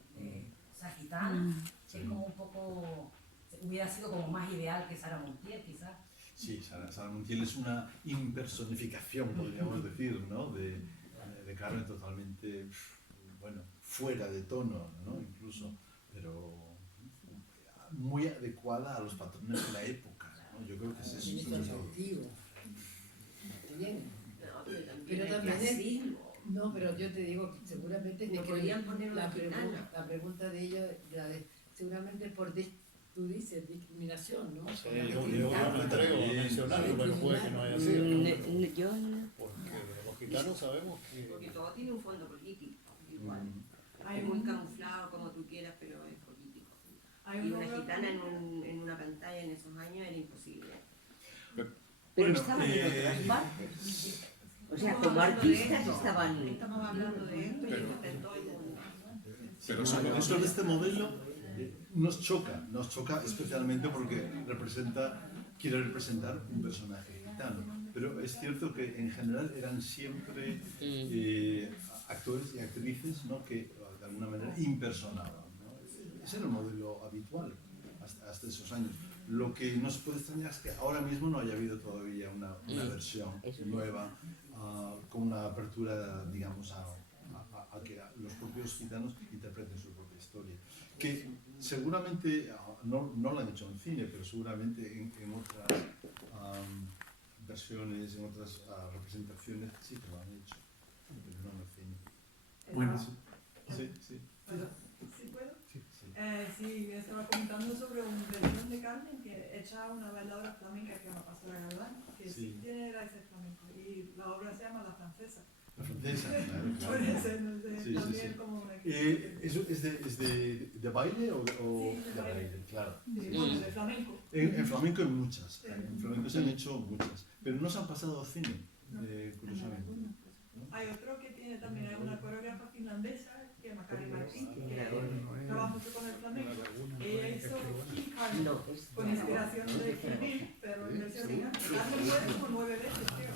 esa gitana, que es como un poco, hubiera sido como más ideal que Sara Montiel, quizás. Sí, Sara Montiel es una impersonificación, podríamos decir, ¿no?, de Carmen, totalmente, bueno, fuera de tono, ¿no?, incluso, pero muy adecuada a los patrones de la época, ¿no? Yo creo que es eso. Pero también es... No, pero yo te digo que seguramente... Le podrían poner una gitana. La pregunta de ellos, seguramente por... Tú dices discriminación, ¿no? Sí, yo me atrevo a mencionarlo, pero puede que no haya sido. Yo no. Porque los gitanos sabemos que... Porque todo tiene un fondo político, igual. Es muy camuflado como tú quieras, pero es político. Y una gitana en una pantalla en esos años era imposible. Pero estaban en otras partes. O sea, como artistas estaban... Estamos hablando de esto y esto está en todo el mundo. Pero sobre este modelo nos choca especialmente porque quiere representar un personaje gitano. Pero es cierto que en general eran siempre actores y actrices, ¿no?, que de alguna manera impersonaban, ¿no? Ese era el modelo habitual hasta esos años. Lo que nos puede extrañar es que ahora mismo no haya habido todavía una versión nueva con una apertura, digamos, a que los propios gitanos interpreten su propia historia. Que seguramente, no lo han hecho en cine, pero seguramente en otras versiones, en otras representaciones, sí que lo han hecho, pero no en el cine. Bueno, sí. ¿Sí puedo? Sí, estaba comentando sobre una versión de Carmen que echa una bailadora flamenca que se llama Pastora Galván, que sí tiene raíces flamencos, y la obra se llama La Francesa. La francesa, claro. Puede ser, no sé, también como una... ¿Es de baile o sí, de baile? Claro. Sí, bueno, de flamenco. En flamenco hay muchas, en flamenco se han hecho muchas, pero no se han pasado al cine, curiosamente. Hay otro que tiene también una coreógrafa finlandesa que se llama Kari Martin, que trabaja mucho con el flamenco. Ella hizo King Carmen con inspiración de Kill Bill, pero en versión de Carmen muere como 9 veces, tío.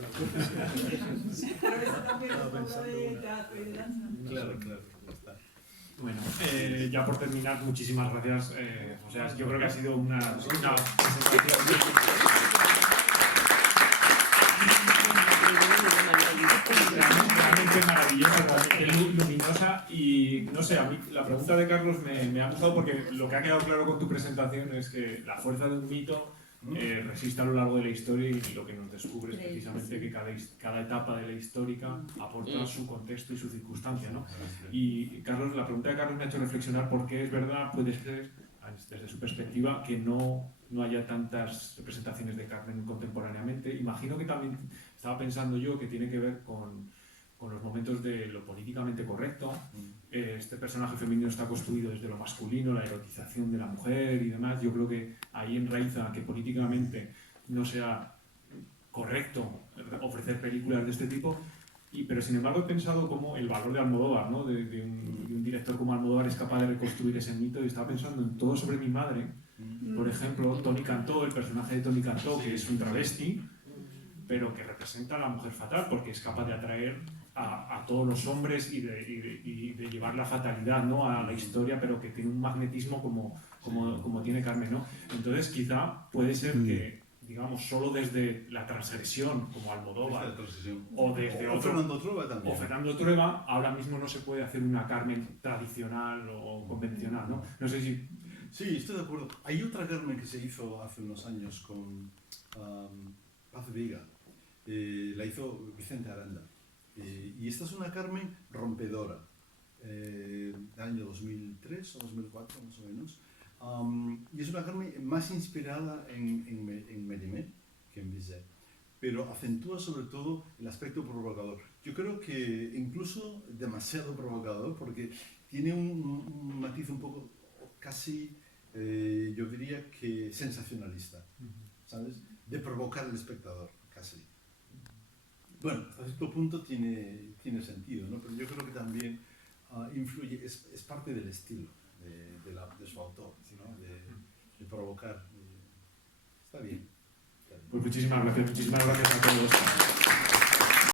Pero eso también es obra de teatro y de danza. Claro, está. Bueno, ya por terminar, muchísimas gracias. O sea, yo creo que ha sido una presentación realmente maravillosa, realmente luminosa, y no sé, a mí la pregunta de Carlos me ha gustado porque lo que ha quedado claro con tu presentación es que la fuerza de un mito resiste a lo largo de la historia, y lo que nos descubre es precisamente que cada etapa de la histórica aporta su contexto y su circunstancia, ¿no? Y Carlos, la pregunta de Carlos me ha hecho reflexionar por qué es verdad, puede ser, desde su perspectiva, que no haya tantas representaciones de Carmen contemporáneamente. Imagino que también estaba pensando yo que tiene que ver con los momentos de lo políticamente correcto. Este personaje femenino está construido desde lo masculino, la erotización de la mujer y demás. Yo creo que ahí enraiza que políticamente no sea correcto ofrecer películas de este tipo. Pero sin embargo he pensado como el valor de Almodóvar, ¿no? de un director como Almodóvar es capaz de reconstruir ese mito, y estaba pensando en Todo sobre mi madre. Por ejemplo, Tony Cantó, el personaje de Tony Cantó, que es un travesti, pero que representa a la mujer fatal, porque es capaz de atraer a todos los hombres y de llevar la fatalidad, ¿no? A la historia, pero que tiene un magnetismo como tiene Carmen, ¿no? Entonces quizá puede ser que, digamos, solo desde la transgresión, como Almodóvar, o desde Fernando Trueba, ahora mismo no se puede hacer una Carmen tradicional o convencional, ¿no? No sé si... Sí, estoy de acuerdo. Hay otra Carmen que se hizo hace unos años con Paz Vega, la hizo Vicente Aranda. Y esta es una Carmen rompedora, del año 2003 o 2004 más o menos. Y es una Carmen más inspirada en Mérimée que en Bizet, pero acentúa sobre todo el aspecto provocador. Yo creo que incluso demasiado provocador, porque tiene un matiz un poco casi, yo diría que sensacionalista, ¿sabes? De provocar al espectador, casi. Bueno, hasta cierto punto tiene sentido, ¿no? Pero yo creo que también influye, es parte del estilo de su autor, ¿no? De provocar. Está bien. Pues muchísimas gracias a todos.